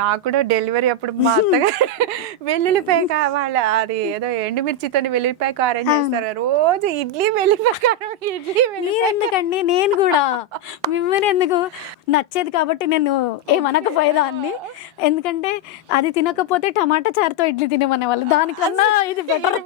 నాకు కూడా డెలివరీ అప్పుడు మా అత్తగారు వెల్లుల్లిపాయ కావాలి, అది ఏదో ఎండుమిర్చితో వెల్లుల్లిపాయ కారం చేస్తారు, రోజు ఇడ్లీ వెల్లుల్లిపాయ కారం, ఇడ్లీ ఎందుకండి నేను కూడా మిమ్మల్ని ఎందుకు నచ్చేది కాబట్టి నేను ఏమనకపోయేదాన్ని, ఎందుకంటే అది తినకపోతే టమాటా చారుతో ఇడ్లీ తినమనే వాళ్ళు, దానికన్నా ఇది బెటర్.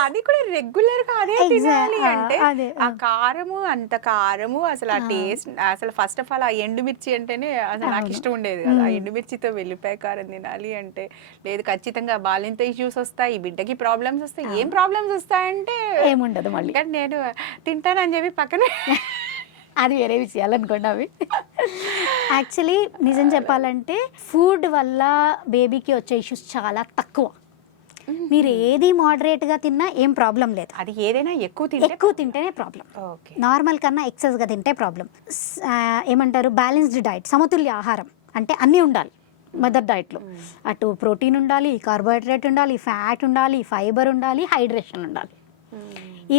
అది కూడా రెగ్యులర్ గా అదే తినాలి అంటే ఆ కారము, అంత కారము, అసలు ఆ టేస్ట్, అసలు ఫస్ట్ ఆఫ్ ఆల్ ఆ ఎండుమిర్చి అంటేనే అసలు నాకు ఇష్టం ఉండేది కదా, ఆ ఎండుమిర్చితో వెల్లిపాయ కారం తినాలి అంటే లేదు, ఖచ్చితంగా బాలింత ఇష్యూస్ వస్తాయి, బిడ్డకి ప్రాబ్లమ్స్ వస్తాయి, ఏం ప్రాబ్లమ్స్ వస్తాయంటే ఏముండదు మళ్ళీ, కానీ నేను తింటానని చెప్పి పక్కనే అది వేరే విషయాలు అనుకోండి అవి. యాక్చువల్లీ నిజం చెప్పాలంటే ఫుడ్ వల్ల బేబీకి వచ్చే ఇష్యూస్ చాలా తక్కువ. మీరు ఏది మోడరేట్గా తిన్నా ఏం ప్రాబ్లం లేదు, అది ఏదైనా ఎక్కువ తింటేనే ప్రాబ్లం, నార్మల్ కన్నా ఎక్సెస్గా తింటే ప్రాబ్లం. ఏమంటారు, బ్యాలెన్స్డ్ డైట్, సమతుల్య ఆహారం అంటే అన్నీ ఉండాలి మదర్ డైట్లో. అటు ప్రోటీన్ ఉండాలి, కార్బోహైడ్రేట్ ఉండాలి, ఫ్యాట్ ఉండాలి, ఫైబర్ ఉండాలి, హైడ్రేషన్ ఉండాలి.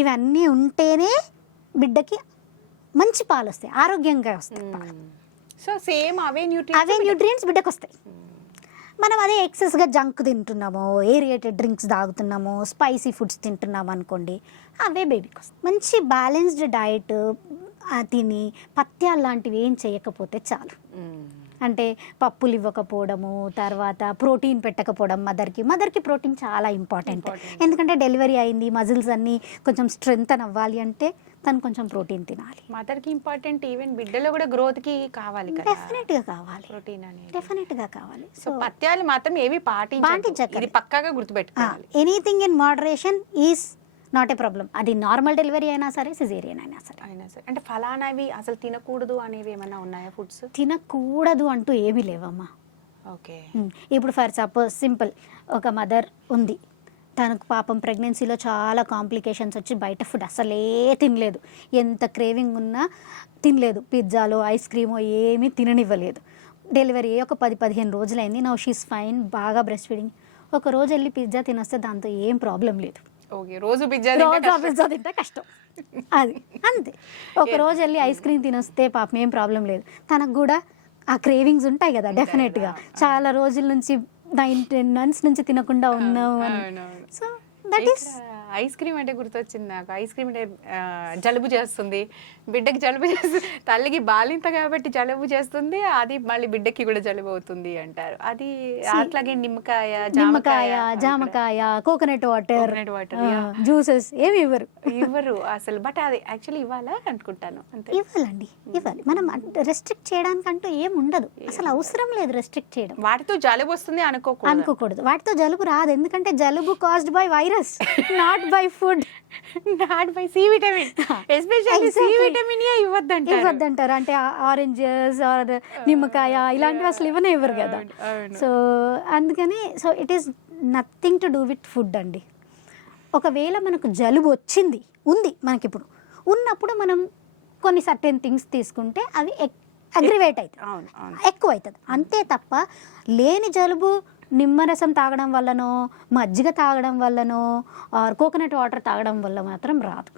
ఇవన్నీ ఉంటేనే బిడ్డకి మంచి పాలు వస్తాయి, ఆరోగ్యంగా వస్తాయి. సో సేమ్ అవే న్యూట్రియంట్స్ బిడ్డకు వస్తాయి. మనం అదే ఎక్సెస్గా జంక్ తింటున్నాము, ఏరియేటెడ్ డ్రింక్స్ తాగుతున్నాము, స్పైసీ ఫుడ్స్ తింటున్నాము అనుకోండి, అవే బేబీకి వస్తాయి. మంచి బ్యాలెన్స్డ్ డైట్ తిని పత్యాలు లాంటివి ఏం చేయకపోతే చాలు. అంటే పప్పులు ఇవ్వకపోవడము, తర్వాత ప్రోటీన్ పెట్టకపోవడం, మదర్కి ప్రోటీన్ చాలా ఇంపార్టెంట్. ఎందుకంటే డెలివరీ అయింది, మజిల్స్ అన్నీ కొంచెం స్ట్రెంగ్తన్ అవ్వాలి అంటే తను కొంచెం ప్రోటీన్ తినాలి. మదర్కి ఇంపార్టెంట్, ఈవెన్ బిడ్డలో కూడా గ్రోత్కి కావాలి కదా, డెఫినెట్గా కావాలి, ప్రోటీన్ అనేది డెఫినెట్గా కావాలి. సో పత్యాలు మాత్రం ఏవి పాటించకండి, ఇది పక్కాగా గుర్తుపెట్టుకోవాలి. Anything in moderation is not a problem. అది నార్మల్ డెలివరీ అయినా సరే, సిజేరియన్ అయినా సరే. అంటే ఫలానావి అసలు తినకూడదు అనేవి ఏమైనా ఉన్నాయా ఫుడ్స్? తినకూడదు అంటూ ఏమీ లేవమ్మా. ఓకే, ఇప్పుడు ఫర్ సపోజ్ సింపుల్, ఒక మదర్ ఉంది, తనకు పాపం ప్రెగ్నెన్సీలో చాలా కాంప్లికేషన్స్ వచ్చి బయట ఫుడ్ అసలే తినలేదు, ఎంత క్రేవింగ్ ఉన్నా తినలేదు, పిజ్జాలో ఐస్ క్రీమో ఏమీ తిననివ్వలేదు. డెలివరీ ఒక 10-15 రోజులైంది, నౌ షీస్ ఫైన్, బాగా బ్రెస్ట్ ఫీడింగ్. ఒక రోజు వెళ్ళి పిజ్జా తినొస్తే దాంతో ఏం ప్రాబ్లం లేదు. రోజు పిజ్జా తింటే కష్టం, అది అంతే. ఒక రోజు వెళ్ళి ఐస్ క్రీమ్ తినొస్తే పాపం ఏం ప్రాబ్లం లేదు. తనకు కూడా ఆ క్రేవింగ్స్ ఉంటాయి కదా డెఫినెట్గా, చాలా రోజుల నుంచి 9-10 months నుంచి తినకుండా ఉన్నాము అని. So that is eyes cream అంటే గుర్తొచ్చింది నాకు. ఐస్ క్రీమ్ అంటే జలుబు చేస్తుంది, బిడ్డకి జలుబు చేస్తుంది, తల్లికి బాలింత కాబట్టి జలుబు చేస్తుంది, అది మళ్ళీ బిడ్డకి కూడా జలుబు అవుతుంది అంటారు. అది అట్లాగే నిమ్మకాయ, జామకాయ, కోకోనట్ వాటర్, జ్యూసెస్ ఏమి ఇవ్వరు అసలు. బట్ అది యాక్చువల్లీ ఇవ్వాలా అనుకుంటాను. అంతే, ఇవ్వాలండి, ఇవ్వాలి. మనం రెస్ట్రిక్ట్ చేయడానికి అంటూ ఏం ఉండదు, అసలు అవసరం లేదు రెస్ట్రిక్ట్ చేయడం. వాటితో జలుబు వస్తుంది అనుకోకూడదు, వాటితో జలుబు రాదు. ఎందుకంటే జలుబు caused by virus, not by food, not by C vitamin. Especially C vitamin ఇవ్వద్దంటారు. అంటే ఆరెంజెస్ ఆర్ నిమ్మకాయ ఇలాంటివి అసలు ఇవ్వరు కదా. సో అందుకని so it is nothing to do with food అండి. ఒకవేళ మనకు జలుబు ఉంది మనకిప్పుడు ఉన్నప్పుడు మనం కొన్ని సర్టెన్ థింగ్స్ తీసుకుంటే అవి అగ్రివేట్ అవుతుంది, ఎక్కువ అవుతుంది, అంతే తప్ప లేని జలుబు నిమ్మరసం తాగడం వల్లనో, మజ్జిగ తాగడం వల్లనో, ఆర్ కోకోనట్ వాటర్ తాగడం వల్ల మాత్రం రాదు,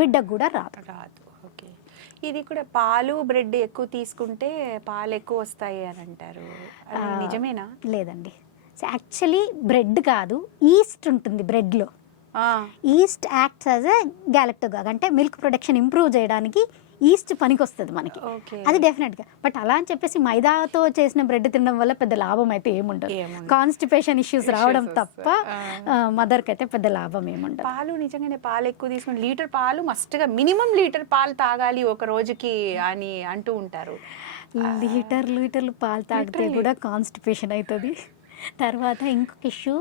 బిడ్డకు కూడా రాదు. ఓకే, ఇది కూడా పాలు బ్రెడ్ ఎక్కువ తీసుకుంటే పాలు ఎక్కువ వస్తాయి అని అంటారు, నిజమేనా? లేదండి, యాక్చువల్లీ బ్రెడ్ కాదు, ఈస్ట్ ఉంటుంది బ్రెడ్లో. ఈస్ట్ యాక్ట్స్ యాజ్ ఎ గ్యాలక్టోగాగ్, అంటే మిల్క్ ప్రొడక్షన్ ఇంప్రూవ్ చేయడానికి ఈస్ట్ పనికి వస్తుంది మనకి, అది డెఫినెట్గా. బట్ అలా అని చెప్పేసి మైదాతో చేసిన బ్రెడ్ తినడం వల్ల పెద్ద లాభం అయితే ఏముండదు, కాన్స్టిపేషన్ ఇష్యూస్ రావడం తప్ప మదర్కి అయితే పెద్ద లాభం ఏముండదు. పాలు నిజంగానే పాలు ఎక్కువ తీసుకుని లీటర్ పాలు మస్ట్గా మినిమం లీటర్ పాలు తాగాలి ఒక రోజుకి అని అంటూ ఉంటారు. లీటర్లు పాలు తాగితే కూడా కాన్స్టిపేషన్ అవుతుంది. తర్వాత ఇంకొక ఇష్యూ,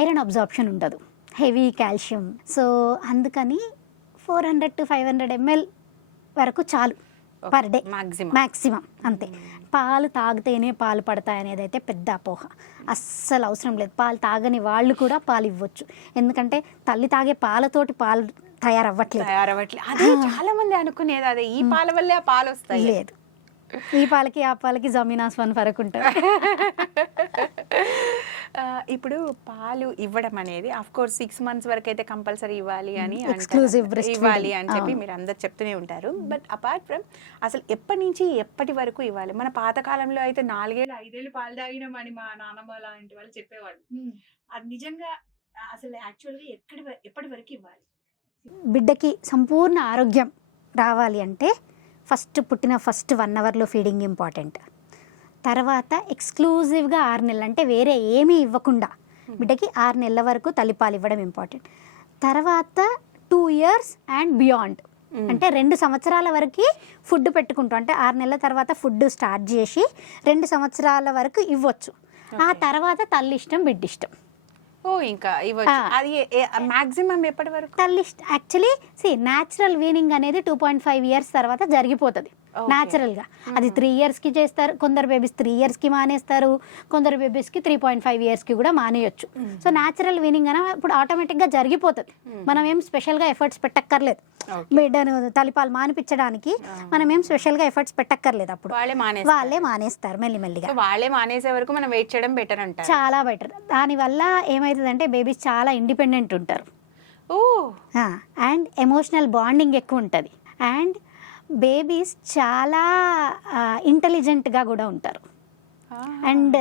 ఐరన్ అబ్జార్ప్షన్ ఉండదు, హెవీ కాల్షియం. సో అందుకని 400 to 500 ml వరకు చాలు పర్ డే మ్యాక్సిమం, అంతే. పాలు తాగితేనే పాలు పడతాయి అనేది అయితే పెద్ద అపోహ, అస్సలు అవసరం లేదు. పాలు తాగని వాళ్ళు కూడా పాలు ఇవ్వచ్చు, ఎందుకంటే తల్లి తాగే పాలతోటి పాలు తయారవ్వట్లేదు. అదే చాలా మంది అనుకునేది, అదే ఈ పాల వల్లే ఆ పాలు వస్తాయి. లేదు, ఈ పాలకి ఆ పాలకి జమీన్ ఆస్మాన్ ఫరక్ ఉంటుంది. ఇప్పుడు పాలు ఇవ్వడం అనేది ఆఫ్ కోర్స్ 6 months వరకు అయితే కంపల్సరీ ఇవ్వాలి అని Exclusive breastfeeding. ఇవ్వాలి అని చెప్పి మీరు అందరు చెప్తూనే ఉంటారు. బట్ అపార్ట్ ఫ్రమ్ అసలు ఎప్పటి నుంచి ఎప్పటి వరకు ఇవ్వాలి? మన పాతకాలంలో అయితే 4 ఏళ్ళు 5 ఏళ్ళు పాలు తాగినామని మా నాన్నమ్మ లాంటి వాళ్ళు చెప్పేవాళ్ళు. అది నిజంగా అసలు యాక్చువల్గా ఎప్పటి వరకు ఇవ్వాలి? బిడ్డకి సంపూర్ణ ఆరోగ్యం రావాలి అంటే పుట్టిన ఫస్ట్ 1 hourలో ఫీడింగ్ ఇంపార్టెంట్. తర్వాత ఎక్స్క్లూజివ్గా 6 నెలలు అంటే వేరే ఏమీ ఇవ్వకుండా బిడ్డకి 6 నెలల వరకు తల్లిపాలు ఇవ్వడం ఇంపార్టెంట్. తర్వాత 2 years అండ్ బియాండ్ అంటే 2 సంవత్సరాల వరకు ఫుడ్ పెట్టుకుంటాం. అంటే 6 నెలల తర్వాత ఫుడ్ స్టార్ట్ చేసి 2 సంవత్సరాల వరకు ఇవ్వచ్చు. ఆ తర్వాత తల్లి ఇష్టం, బిడ్డ ఇష్టం. ఓ ఇంకా ఇవ్వచ్చు. అది మాక్సిమం ఎప్పటి వరకు? తల్లి యాక్చువల్లీ న్యాచురల్ వీనింగ్ అనేది 2.5 years తర్వాత జరిగిపోతుంది న్యాచురల్గా. అది 3 yearsకి చేస్తారు. కొందరు బేబీస్ 3 yearsకి మానేస్తారు, కొందరు బేబీస్కి 3.5 yearsకి కూడా మానేయొచ్చు. సో న్యాచురల్ వీనింగ్ అని ఇప్పుడు ఆటోమేటిక్గా జరిగిపోతుంది. మనం ఏం స్పెషల్గా ఎఫర్ట్స్ పెట్టక్కర్లేదు. బిడ్డను తల్లిపాలు మానిపించడానికి మనం ఏం స్పెషల్గా ఎఫర్ట్స్ పెట్టక్కర్లేదు. అప్పుడు వాళ్ళే మానేస్తారు మెల్లిమెల్లిగా. వాళ్ళే మానేసే వరకు మనం వెయిట్ చేయడం బెటర్ అంటారు. చాలా బెటర్. దానివల్ల ఏమవుతుందంటే బేబీస్ చాలా ఇండిపెండెంట్ ఉంటారు. అండ్ ఎమోషనల్ బాండింగ్ ఎక్కువ ఉంటుంది. అండ్ బేబీస్ చాలా ఇంటెలిజెంట్గా కూడా ఉంటారు. అండ్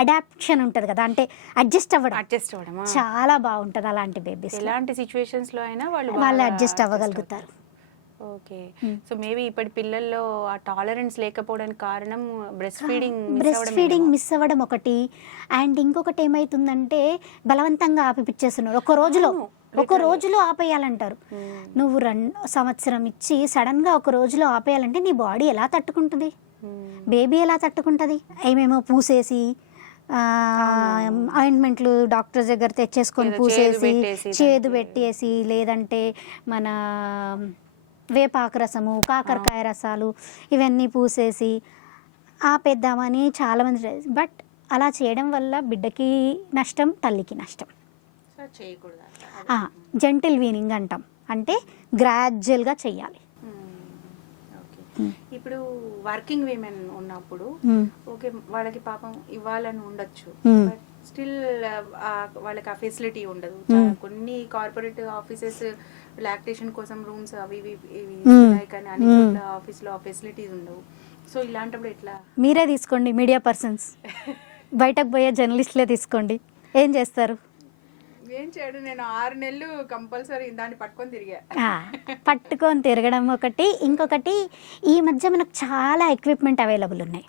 అడాప్షన్ ఉంటుంది కదా, అంటే అడ్జస్ట్ అవ్వడం చాలా బాగుంటుంది. అలాంటి బేబీస్ ఎలాంటి సిచ్యువేషన్స్ లో అయినా వాళ్ళు అడ్జస్ట్ అవ్వగలుగుతారు. ఓకే. సో మేబీ ఇప్పటి పిల్లల్లో ఆ టాలరెన్స్ లేకపోవడానికి కారణం బ్రెస్ట్ ఫీడింగ్ మిస్ అవ్వడం ఒకటి. అండ్ ఇంకొకటి ఏమవుతుందంటే బలవంతంగా ఆపిపిచ్చేస్తున్నారు. ఒక రోజులో ఆపేయాలంటారు. నువ్వు 2 సంవత్సరం ఇచ్చి సడన్గా ఒక రోజులో ఆపేయాలంటే నీ బాడీ ఎలా తట్టుకుంటుంది, బేబీ ఎలా తట్టుకుంటుంది? ఏమేమో పూసేసి ఆయింట్మెంట్లు డాక్టర్స్ దగ్గర తెచ్చేసుకొని పూసేసి చేదు పెట్టేసి, లేదంటే మన వేపాకు రసము, కాకరకాయ రసాలు ఇవన్నీ పూసేసి ఆపేద్దామని చాలామంది. బట్ అలా చేయడం వల్ల బిడ్డకి నష్టం, తల్లికి నష్టం. జెంటిల్ వీనింగ్ అంటాం, అంటే గ్రాడ్యువల్గా చెయ్యాలి. ఇప్పుడు వర్కింగ్ విమెన్ ఉన్నప్పుడు ఓకే వాళ్ళకి పాపం ఇవ్వాలని ఉండొచ్చు, బట్ స్టిల్ వాళ్ళకి ఆ ఫెసిలిటీ ఉండదు. కొన్ని కార్పొరేట్ ఆఫీసెస్ లాక్టేషన్ కోసం రూమ్స్ అవి కానీ అన్ని చోట్ల ఆఫీస్లో ఆ ఫెసిలిటీస్ ఉండవు. సో ఇలాంటప్పుడు ఎట్లా? మీరే తీసుకోండి, మీడియా పర్సన్స్, బయటకు పోయే జర్నలిస్ట్లే తీసుకోండి. ఏం చేస్తారు? ఏం చేయడు, నేను 6 నెలలు కంపల్సరీ దాన్ని పట్టుకొని తిరగడం ఒకటి. ఇంకొకటి ఈ మధ్య మనకు చాలా ఎక్విప్మెంట్ అవైలబుల్ ఉన్నాయి,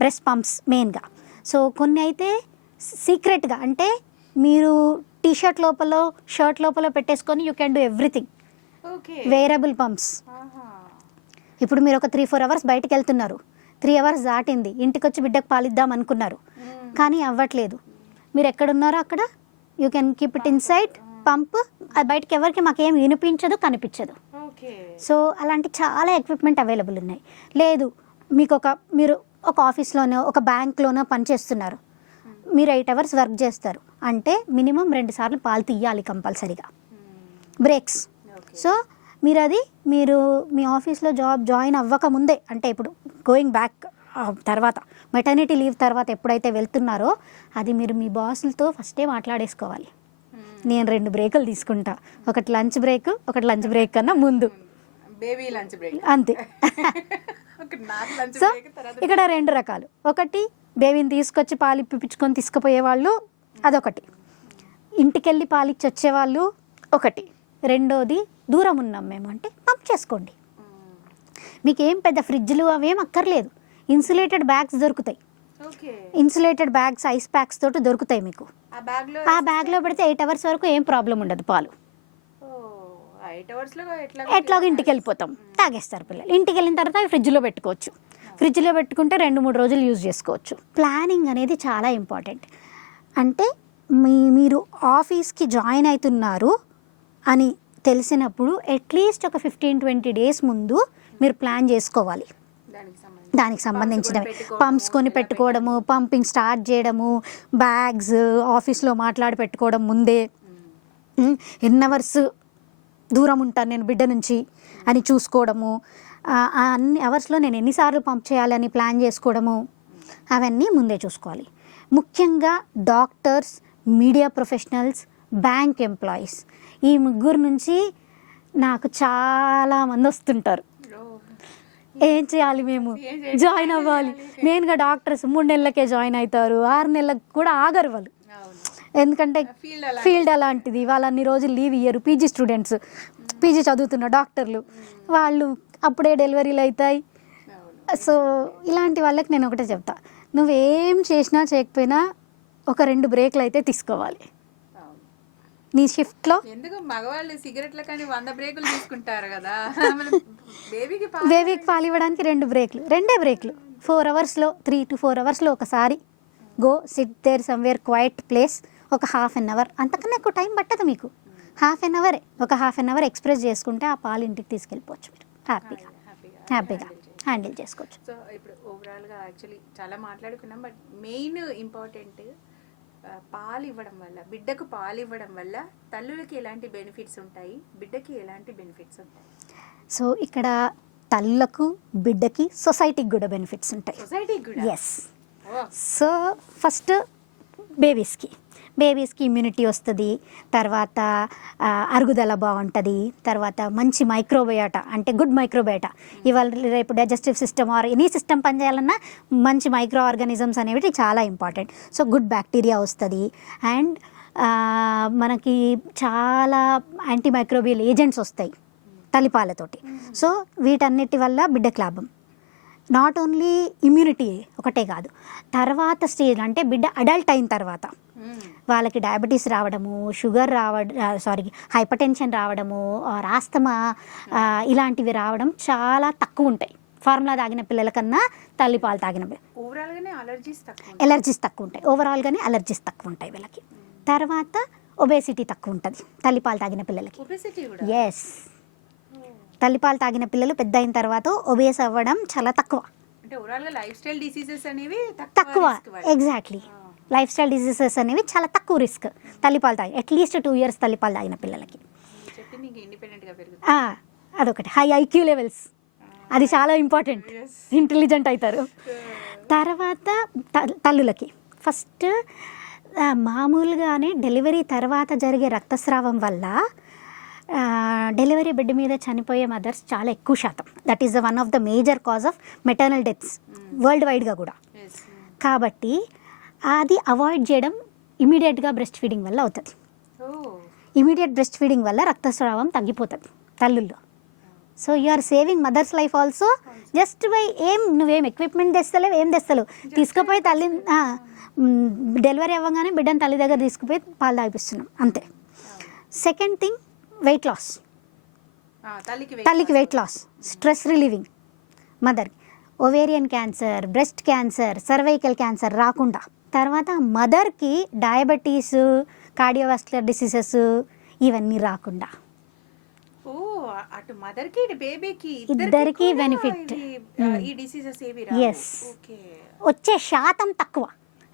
బ్రెస్ట్ పంప్స్ మెయిన్గా. సో కొన్ని అయితే సీక్రెట్గా, అంటే మీరు టీషర్ట్ లోపల షర్ట్ లోపల పెట్టేసుకొని you can do everything. Wearable pumps. ఇప్పుడు మీరు ఒక 3-4 hours బయటకు వెళ్తున్నారు, 3 hours దాటింది, ఇంటికి వచ్చి బిడ్డకు పాలిద్దాం అనుకున్నారు, కానీ అవ్వట్లేదు. మీరు ఎక్కడున్నారో అక్కడ you can keep it inside pump. అది బయటకి ఎవరికి మాకేం వినిపించదు, కనిపించదు. సో అలాంటి చాలా ఎక్విప్మెంట్ అవైలబుల్ ఉన్నాయి. లేదు మీరు ఒక ఆఫీస్లోనో ఒక బ్యాంక్లోనో పనిచేస్తున్నారు, మీరు 8 hours వర్క్ చేస్తారు అంటే మినిమం 2 సార్లు పాలు తీయాలి కంపల్సరీగా, బ్రేక్స్. సో మీరు మీ ఆఫీస్లో జాయిన్ అవ్వక ముందే, అంటే ఇప్పుడు గోయింగ్ బ్యాక్ తర్వాత మెటర్నిటీ లీవ్ తర్వాత ఎప్పుడైతే వెళ్తున్నారో అది మీరు మీ బాసులతో ఫస్టే మాట్లాడేసుకోవాలి. నేను 2 బ్రేకులు తీసుకుంటా, ఒకటి లంచ్ బ్రేక్, ఒకటి లంచ్ బ్రేక్ కన్నా ముందు, అంతే. సో ఇక్కడ 2 రకాలు. ఒకటి బేబీని తీసుకొచ్చి పాలు ఇప్పించుకొని తీసుకుపోయే వాళ్ళు, అదొకటి. ఇంటికెళ్ళి పాలిచ్చి వచ్చేవాళ్ళు ఒకటి. రెండోది దూరం ఉన్నాం మేము అంటే పంప్ చేసుకోండి. మీకేం పెద్ద ఫ్రిడ్జ్లు అవేం అక్కర్లేదు, ఇన్సులేటెడ్ బ్యాగ్స్ దొరుకుతాయి. ఇన్సులేటెడ్ బ్యాగ్స్, ఐస్ ప్యాక్స్ తోటి దొరుకుతాయి మీకు. ఆ బ్యాగ్లో పెడితే 8 hours వరకు ఏం ప్రాబ్లం ఉండదు. పాలు ఎట్లాగో ఇంటికి వెళ్ళిపోతాం, తాగేస్తారు పిల్లలు. ఇంటికి వెళ్ళిన తర్వాత అవి ఫ్రిడ్జ్లో పెట్టుకోవచ్చు. ఫ్రిడ్జ్లో పెట్టుకుంటే 2-3 రోజులు యూజ్ చేసుకోవచ్చు. ప్లానింగ్ అనేది చాలా ఇంపార్టెంట్. అంటే మీరు ఆఫీస్కి జాయిన్ అవుతున్నారు అని తెలిసినప్పుడు అట్లీస్ట్ ఒక 15-20 days ముందు మీరు ప్లాన్ చేసుకోవాలి. దానికి సంబంధించినవి పంప్స్ కొని పెట్టుకోవడము, పంపింగ్ స్టార్ట్ చేయడము, బ్యాగ్స్ ఆఫీస్లో మాట్లాడి పెట్టుకోవడం ముందే. ఎన్ని అవర్స్ దూరం ఉంటాను నేను బిడ్డ నుంచి అని చూసుకోవడము, అన్ని అవర్స్లో నేను ఎన్నిసార్లు పంప్ చేయాలని ప్లాన్ చేసుకోవడము, అవన్నీ ముందే చూసుకోవాలి. ముఖ్యంగా doctors, media professionals, bank employees, ఈ ముగ్గురు నుంచి నాకు చాలామంది వస్తుంటారు. ఏం చేయాలి, మేము జాయిన్ అవ్వాలి. మెయిన్గా డాక్టర్స్ 3 నెలలకే జాయిన్ అవుతారు, 6 నెలలకు కూడా ఆగరు వాళ్ళు. ఎందుకంటే ఫీల్డ్ అలాంటిది, వాళ్ళు అన్ని రోజులు లీవ్ ఇయ్యరు. పీజీ స్టూడెంట్స్, పీజీ చదువుతున్న డాక్టర్లు, వాళ్ళు అప్పుడే డెలివరీలు అవుతాయి. సో ఇలాంటి వాళ్ళకి నేను ఒకటే చెప్తా, నువ్వేం చేసినా చేయకపోయినా ఒక 2 బ్రేక్లు అయితే తీసుకోవాలి నీ షిఫ్ట్లో. ఎందుకు మగవాళ్ళు సిగరెట్ల కానీ 100 బ్రేకులు తీసుకుంటారు కదా, బేబీకి పాలు ఇవ్వడానికి 2 బ్రేక్లు, 2 బ్రేక్లు 4 అవర్స్లో, 3 to 4 అవర్స్లో ఒకసారి go sit there somewhere quiet place, ఒక ½ అన్ అవర్, అంతకన్నా ఎక్కువ టైం పట్టదు మీకు. ½ అన్ అవరే, ఒక ½ అన్ అవర్ ఎక్స్ప్రెస్ చేసుకుంటే ఆ పాలు ఇంటికి తీసుకెళ్ళిపోవచ్చు మీరు హ్యాపీగా హ్యాండిల్ చేసుకోవచ్చు. సో ఇప్పుడు ఓవరాల్గా యాక్చువల్లీ చాలా మాట్లాడుకున్నాం, బట్ మెయిన్ ఇంపార్టెంట్ పాలు ఇవ్వడం వల్ల, బిడ్డకు పాలు ఇవ్వడం వల్ల తల్లులకి ఎలాంటి బెనిఫిట్స్ ఉంటాయి, బిడ్డకి ఎలాంటి బెనిఫిట్స్ ఉంటాయి? సో ఇక్కడ తల్లులకు, బిడ్డకి, సొసైటీకి కూడా బెనిఫిట్స్ ఉంటాయి. సొసైటీకి కూడా? ఎస్. సో ఫస్ట్ బేబీస్కి ఇమ్యూనిటీ వస్తుంది, తర్వాత అరుగుదల బాగుంటుంది, తర్వాత మంచి మైక్రోబయోటా, అంటే గుడ్ మైక్రోబయోటా. ఇవాళ రేపు digestive system or any system పనిచేయాలన్నా మంచి మైక్రో ఆర్గానిజమ్స్ అనేవి చాలా ఇంపార్టెంట్. సో గుడ్ బ్యాక్టీరియా వస్తుంది, అండ్ మనకి చాలా యాంటీమైక్రోబియల్ ఏజెంట్స్ వస్తాయి తల్లిపాలతోటి. సో వీటన్నిటి వల్ల బిడ్డకి లాభం. నాట్ ఓన్లీ ఇమ్యూనిటీ ఒకటే కాదు, తర్వాత స్టేజ్ అంటే బిడ్డ అడల్ట్ అయిన తర్వాత వాళ్ళకి డయాబెటీస్ రావడము, షుగర్ హైపర్ టెన్షన్ రావడము, ఆస్తమా ఇలాంటివి రావడం చాలా తక్కువ ఉంటాయి ఫార్ములా తాగిన పిల్లల కన్నా తల్లిపాలు తాగిన ఎలర్జీస్ తక్కువ ఉంటాయి. ఓవరాల్గానే అలర్జీస్ తక్కువ ఉంటాయి వీళ్ళకి. తర్వాత ఒబేసిటీ తక్కువ ఉంటుంది తల్లిపాలు తాగిన పిల్లలకి. ఎస్, తల్లిపాలు తాగిన పిల్లలు పెద్ద అయిన తర్వాత ఒబేస్ అవ్వడం చాలా తక్కువ. ఎగ్జాక్ట్లీ, లైఫ్ స్టైల్ డిసీజెస్ అనేవి చాలా తక్కువ రిస్క్ తల్లిపాలు తాగి, అట్లీస్ట్ 2 years తల్లిపాలు తాగిన పిల్లలకి. అదొకటి. హై ఐక్యూ లెవెల్స్, అది చాలా ఇంపార్టెంట్, ఇంటెలిజెంట్ అవుతారు. తర్వాత తల్లులకి ఫస్ట్ మామూలుగానే డెలివరీ తర్వాత జరిగే రక్తస్రావం వల్ల డెలివరీ బెడ్ మీద చనిపోయే మదర్స్ చాలా ఎక్కువ శాతం. That is the one of the major cause of maternal deaths world వైడ్గా కూడా. కాబట్టి అది అవాయిడ్ చేయడం ఇమీడియట్గా బ్రెస్ట్ ఫీడింగ్ వల్ల అవుతుంది. ఇమీడియట్ బ్రెస్ట్ ఫీడింగ్ వల్ల రక్తస్రావం తగ్గిపోతుంది తల్లుల్లో. So you are saving mother's life also, just by నువ్వేం ఎక్విప్మెంట్ తెస్తలేవు, ఏం తెస్తలేవు, తీసుకుపోయి తల్లి డెలివరీ అవ్వగానే బిడ్డను తల్లి దగ్గర తీసుకుపోయి పాలు తాగిపిస్తున్నాం అంతే. Second thing, weight loss. తల్లికి వెయిట్ లాస్, స్ట్రెస్ రిలీవింగ్ మదర్కి. Ovarian cancer, breast cancer, cervical cancer రాకుండా. తర్వాత మదర్కి డయాబెటీస్, కార్డియోవాస్కులర్ డిసీజెస్ ఇవన్నీ రాకుండా. అటు మదర్కి బేబీకి ఇద్దరికి బెనిఫిట్. ఎస్, వచ్చే శాతం తక్కువ,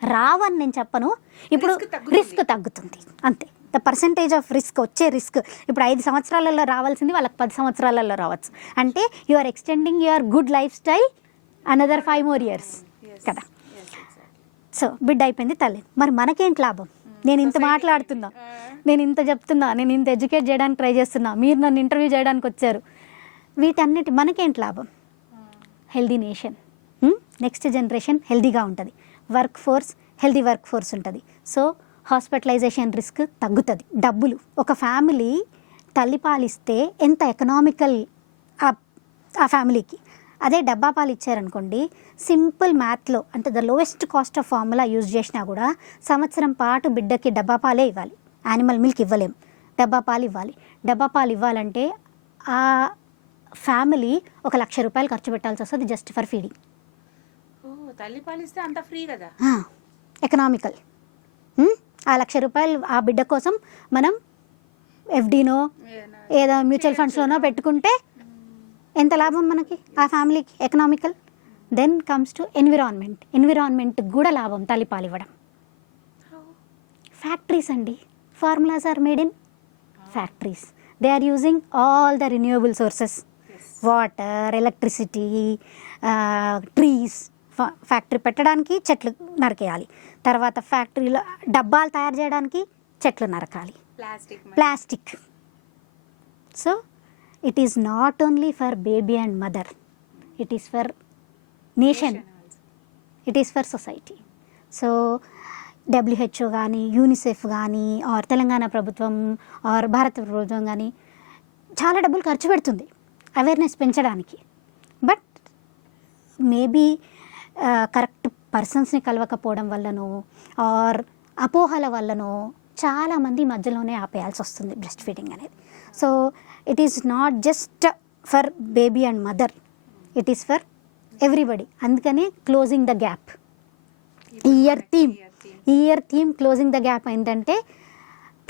రావని నేను చెప్పను. ఇప్పుడు రిస్క్ తగ్గుతుంది అంతే. ద పర్సంటేజ్ ఆఫ్ రిస్క్, వచ్చే రిస్క్ ఇప్పుడు 5 సంవత్సరాలలో రావాల్సింది వాళ్ళకి 10 సంవత్సరాలలో రావచ్చు. అంటే you are extending your good life style another 5 more years కదా. సో బిడ్డ అయిపోయింది తల్లి. మరి మనకేంటి లాభం? నేను ఇంత మాట్లాడుతున్నా, నేను ఇంత చెప్తున్నా, నేను ఇంత ఎడ్యుకేట్ చేయడానికి ట్రై చేస్తున్నా, మీరు నన్ను ఇంటర్వ్యూ చేయడానికి వచ్చారు. వీటన్నిటి మనకేంటి లాభం? హెల్దీ నేషన్, నెక్స్ట్ జనరేషన్ హెల్దీగా ఉంటుంది, హెల్దీ వర్క్ ఫోర్స్ ఉంటుంది. సో హాస్పిటలైజేషన్ రిస్క్ తగ్గుతుంది. డబ్బులు, ఒక ఫ్యామిలీ తల్లిపాలిస్తే ఎంత ఎకనామికల్ ఆ ఫ్యామిలీకి. అదే డబ్బా పాలు ఇచ్చారనుకోండి, సింపుల్ మ్యాథ్లో అంటే the lowest cost of formula use చేసినా కూడా సంవత్సరం పాటు బిడ్డకి డబ్బా పాలే ఇవ్వాలి, యానిమల్ మిల్క్ ఇవ్వలేం, డబ్బా పాలు ఇవ్వాలి. డబ్బా పాలు ఇవ్వాలంటే ఆ ఫ్యామిలీ 1,00,000 రూపాయలు ఖర్చు పెట్టాల్సి వస్తుంది జస్ట్ ఫర్ ఫీడింగ్. తల్లిపాలు ఇస్తే అంత ఫ్రీ కదా, ఎకనామికల్. ఆ 1,00,000 రూపాయలు ఆ బిడ్డ కోసం మనం ఎఫ్డీనో ఏదో మ్యూచువల్ ఫండ్స్లోనో పెట్టుకుంటే ఎంత లాభం మనకి, ఆ ఫ్యామిలీకి, economical. Then comes to environment కూడా లాభం తల్లిపాలు ఇవ్వడం. ఫ్యాక్టరీస్ అండి, formulas are made in factories. They are using all the renewable sources, water, electricity, trees, factory పెట్టడానికి చెట్లు నరికేయాలి, తర్వాత ఫ్యాక్టరీలో డబ్బాలు తయారు చేయడానికి చెట్లు నరకాలి, plastic. So it is not only for baby and mother, it is for nation, it is for society. So WHO కానీ, యూనిసెఫ్ కానీ, ఆర్ తెలంగాణ ప్రభుత్వం ఆర్ భారత ప్రభుత్వం కానీ చాలా డబ్బులు ఖర్చు పెడుతుంది అవేర్నెస్ పెంచడానికి. బట్ మేబీ కరెక్ట్ పర్సన్స్ని కలవకపోవడం వల్లనో ఆర్ అపోహల వల్లనో చాలామంది మధ్యలోనే ఆపేయాల్సి వస్తుంది బ్రెస్ట్ ఫీడింగ్ అనేది. So it is not just for baby and mother, it is for everybody. అందుకనే closing the gap year theme closing the gap ఏంటంటే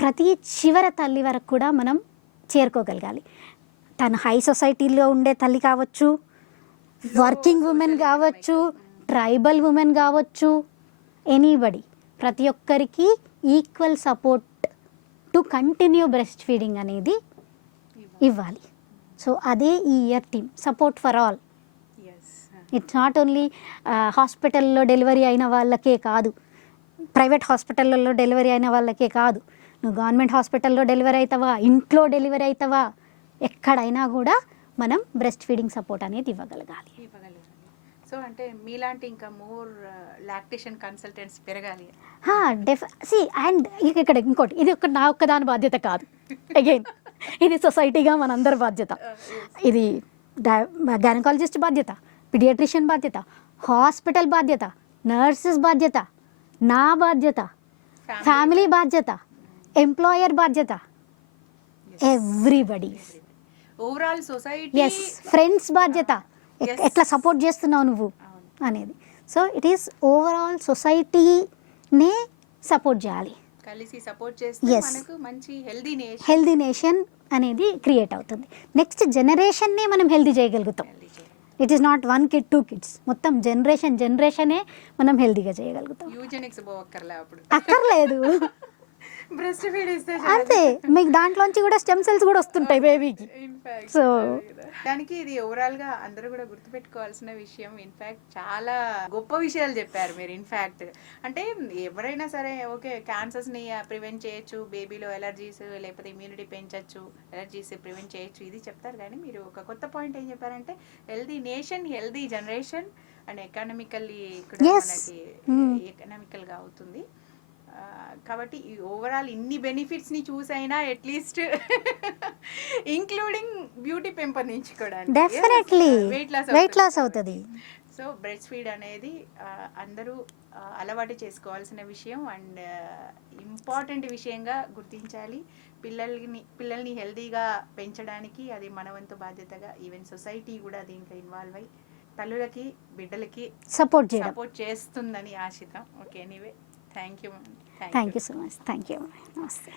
ప్రతి చివర తల్లి వరకు కూడా మనం చేరుకోగలగాలి. తను హై సొసైటీలో ఉండే తల్లి కావచ్చు, వర్కింగ్ ఉమెన్ కావచ్చు, ట్రైబల్ ఉమెన్ కావచ్చు, ఎనీబడి, ప్రతి ఒక్కరికి equal support to continue breast feeding అనేది ఇవ్వాలి. సో అదే ఈ year team, support for all. It's not only హాస్పిటల్లో డెలివరీ అయిన వాళ్ళకే కాదు, ప్రైవేట్ హాస్పిటల్లో డెలివరీ అయిన వాళ్ళకే కాదు, నువ్వు గవర్నమెంట్ హాస్పిటల్లో డెలివరీ అవుతావా, ఇంట్లో డెలివరీ అవుతావా, ఎక్కడైనా కూడా మనం బ్రెస్ట్ ఫీడింగ్ సపోర్ట్ అనేది ఇవ్వగలగాలి. సో అంటే మీలాంటి ఇంకా మోర్ లాక్టేషన్ కన్సల్టెంట్స్ పెరగాలి. అండ్ ఇక్కడ ఇంకోటి, ఇది నా ఒక్కదాని బాధ్యత కాదు, అగైన్ ఇది సొసైటీగా మనందరి బాధ్యత. ఇది గైనకాలజిస్ట్ బాధ్యత, పీడియాట్రిషియన్ బాధ్యత, హాస్పిటల్ బాధ్యత, నర్సెస్ బాధ్యత, నా బాధ్యత, ఫ్యామిలీ బాధ్యత, ఎంప్లాయర్ బాధ్యత, everybody, overall society, yes, friends బాధ్యత, ఎట్లా సపోర్ట్ చేస్తున్నావు నువ్వు అనేది. సో ఇట్ ఈస్ ఓవరాల్ సొసైటీనే సపోర్ట్ చేయాలి, కలిసి సపోర్ట్ చేస్తే మనకు మంచి హెల్దీ నేషన్ అనేది క్రియేట్ అవుతుంది. నెక్స్ట్ జనరేషన్నే మనం హెల్దీ చేయగలుగుతాం. It is not 1 kid 2 kids, మొత్తం జనరేషనే మనం హెల్దీగా చేయగలుగుతాం. అక్కర్లేదు, బ్రెస్ట్ ఫీడ్ ఇస్తే అంతే, మీకు దాంట్లోంచి కూడా స్టెమ్ సెల్స్ కూడా వస్తుంటాయి బేబీకి. సో దానికి ఇది ఓవరాల్ గా అందరూ కూడా గుర్తుపెట్టుకోవాల్సిన విషయం. ఇన్ఫాక్ట్ చాలా గొప్ప విషయాలు చెప్పారు మీరు. ఇన్ఫాక్ట్ అంటే ఎవరైనా సరే ఓకే, క్యాన్సర్స్ ని ప్రివెంట్ చేయొచ్చు, బేబీలో ఎలర్జీస్ లేకపోతే ఇమ్యూనిటీ పెంచచ్చు, ఎలర్జీస్ ప్రివెంట్ చేయొచ్చు, ఇది చెప్తారు. కానీ మీరు ఒక కొత్త పాయింట్ ఏం చెప్పారంటే healthy nation, healthy generation and economically కూడా మనకి ఎకనామికల్ గా అవుతుంది. కాబట్టి ఈ ఓవరాల్ ఇన్ని బెనిఫిట్స్ ని చూసైనా అట్లీస్ట్ ఇంక్లూడింగ్ బ్యూటీ పెంపొందించుకోవడానికి డెఫినెట్లీ వెయిట్ లాస్ అవుతుంది. సో బ్రెస్ట్ ఫీడ్ అనేది అందరూ అలవాటు చేసుకోవాల్సిన విషయం అండ్ ఇంపార్టెంట్ విషయంగా గుర్తించాలి. పిల్లల్ని హెల్తీగా పెంచడానికి అది మన వంతు బాధ్యతగా ఈవెన్ సొసైటీ కూడా దీంట్లో ఇన్వాల్వ్ అయ్యి తల్లులకి బిడ్డలకి సపోర్ట్ చేస్తుందని ఆశిద్దాం. Okay, anyway, thank you so much. Thank you. నమస్తే.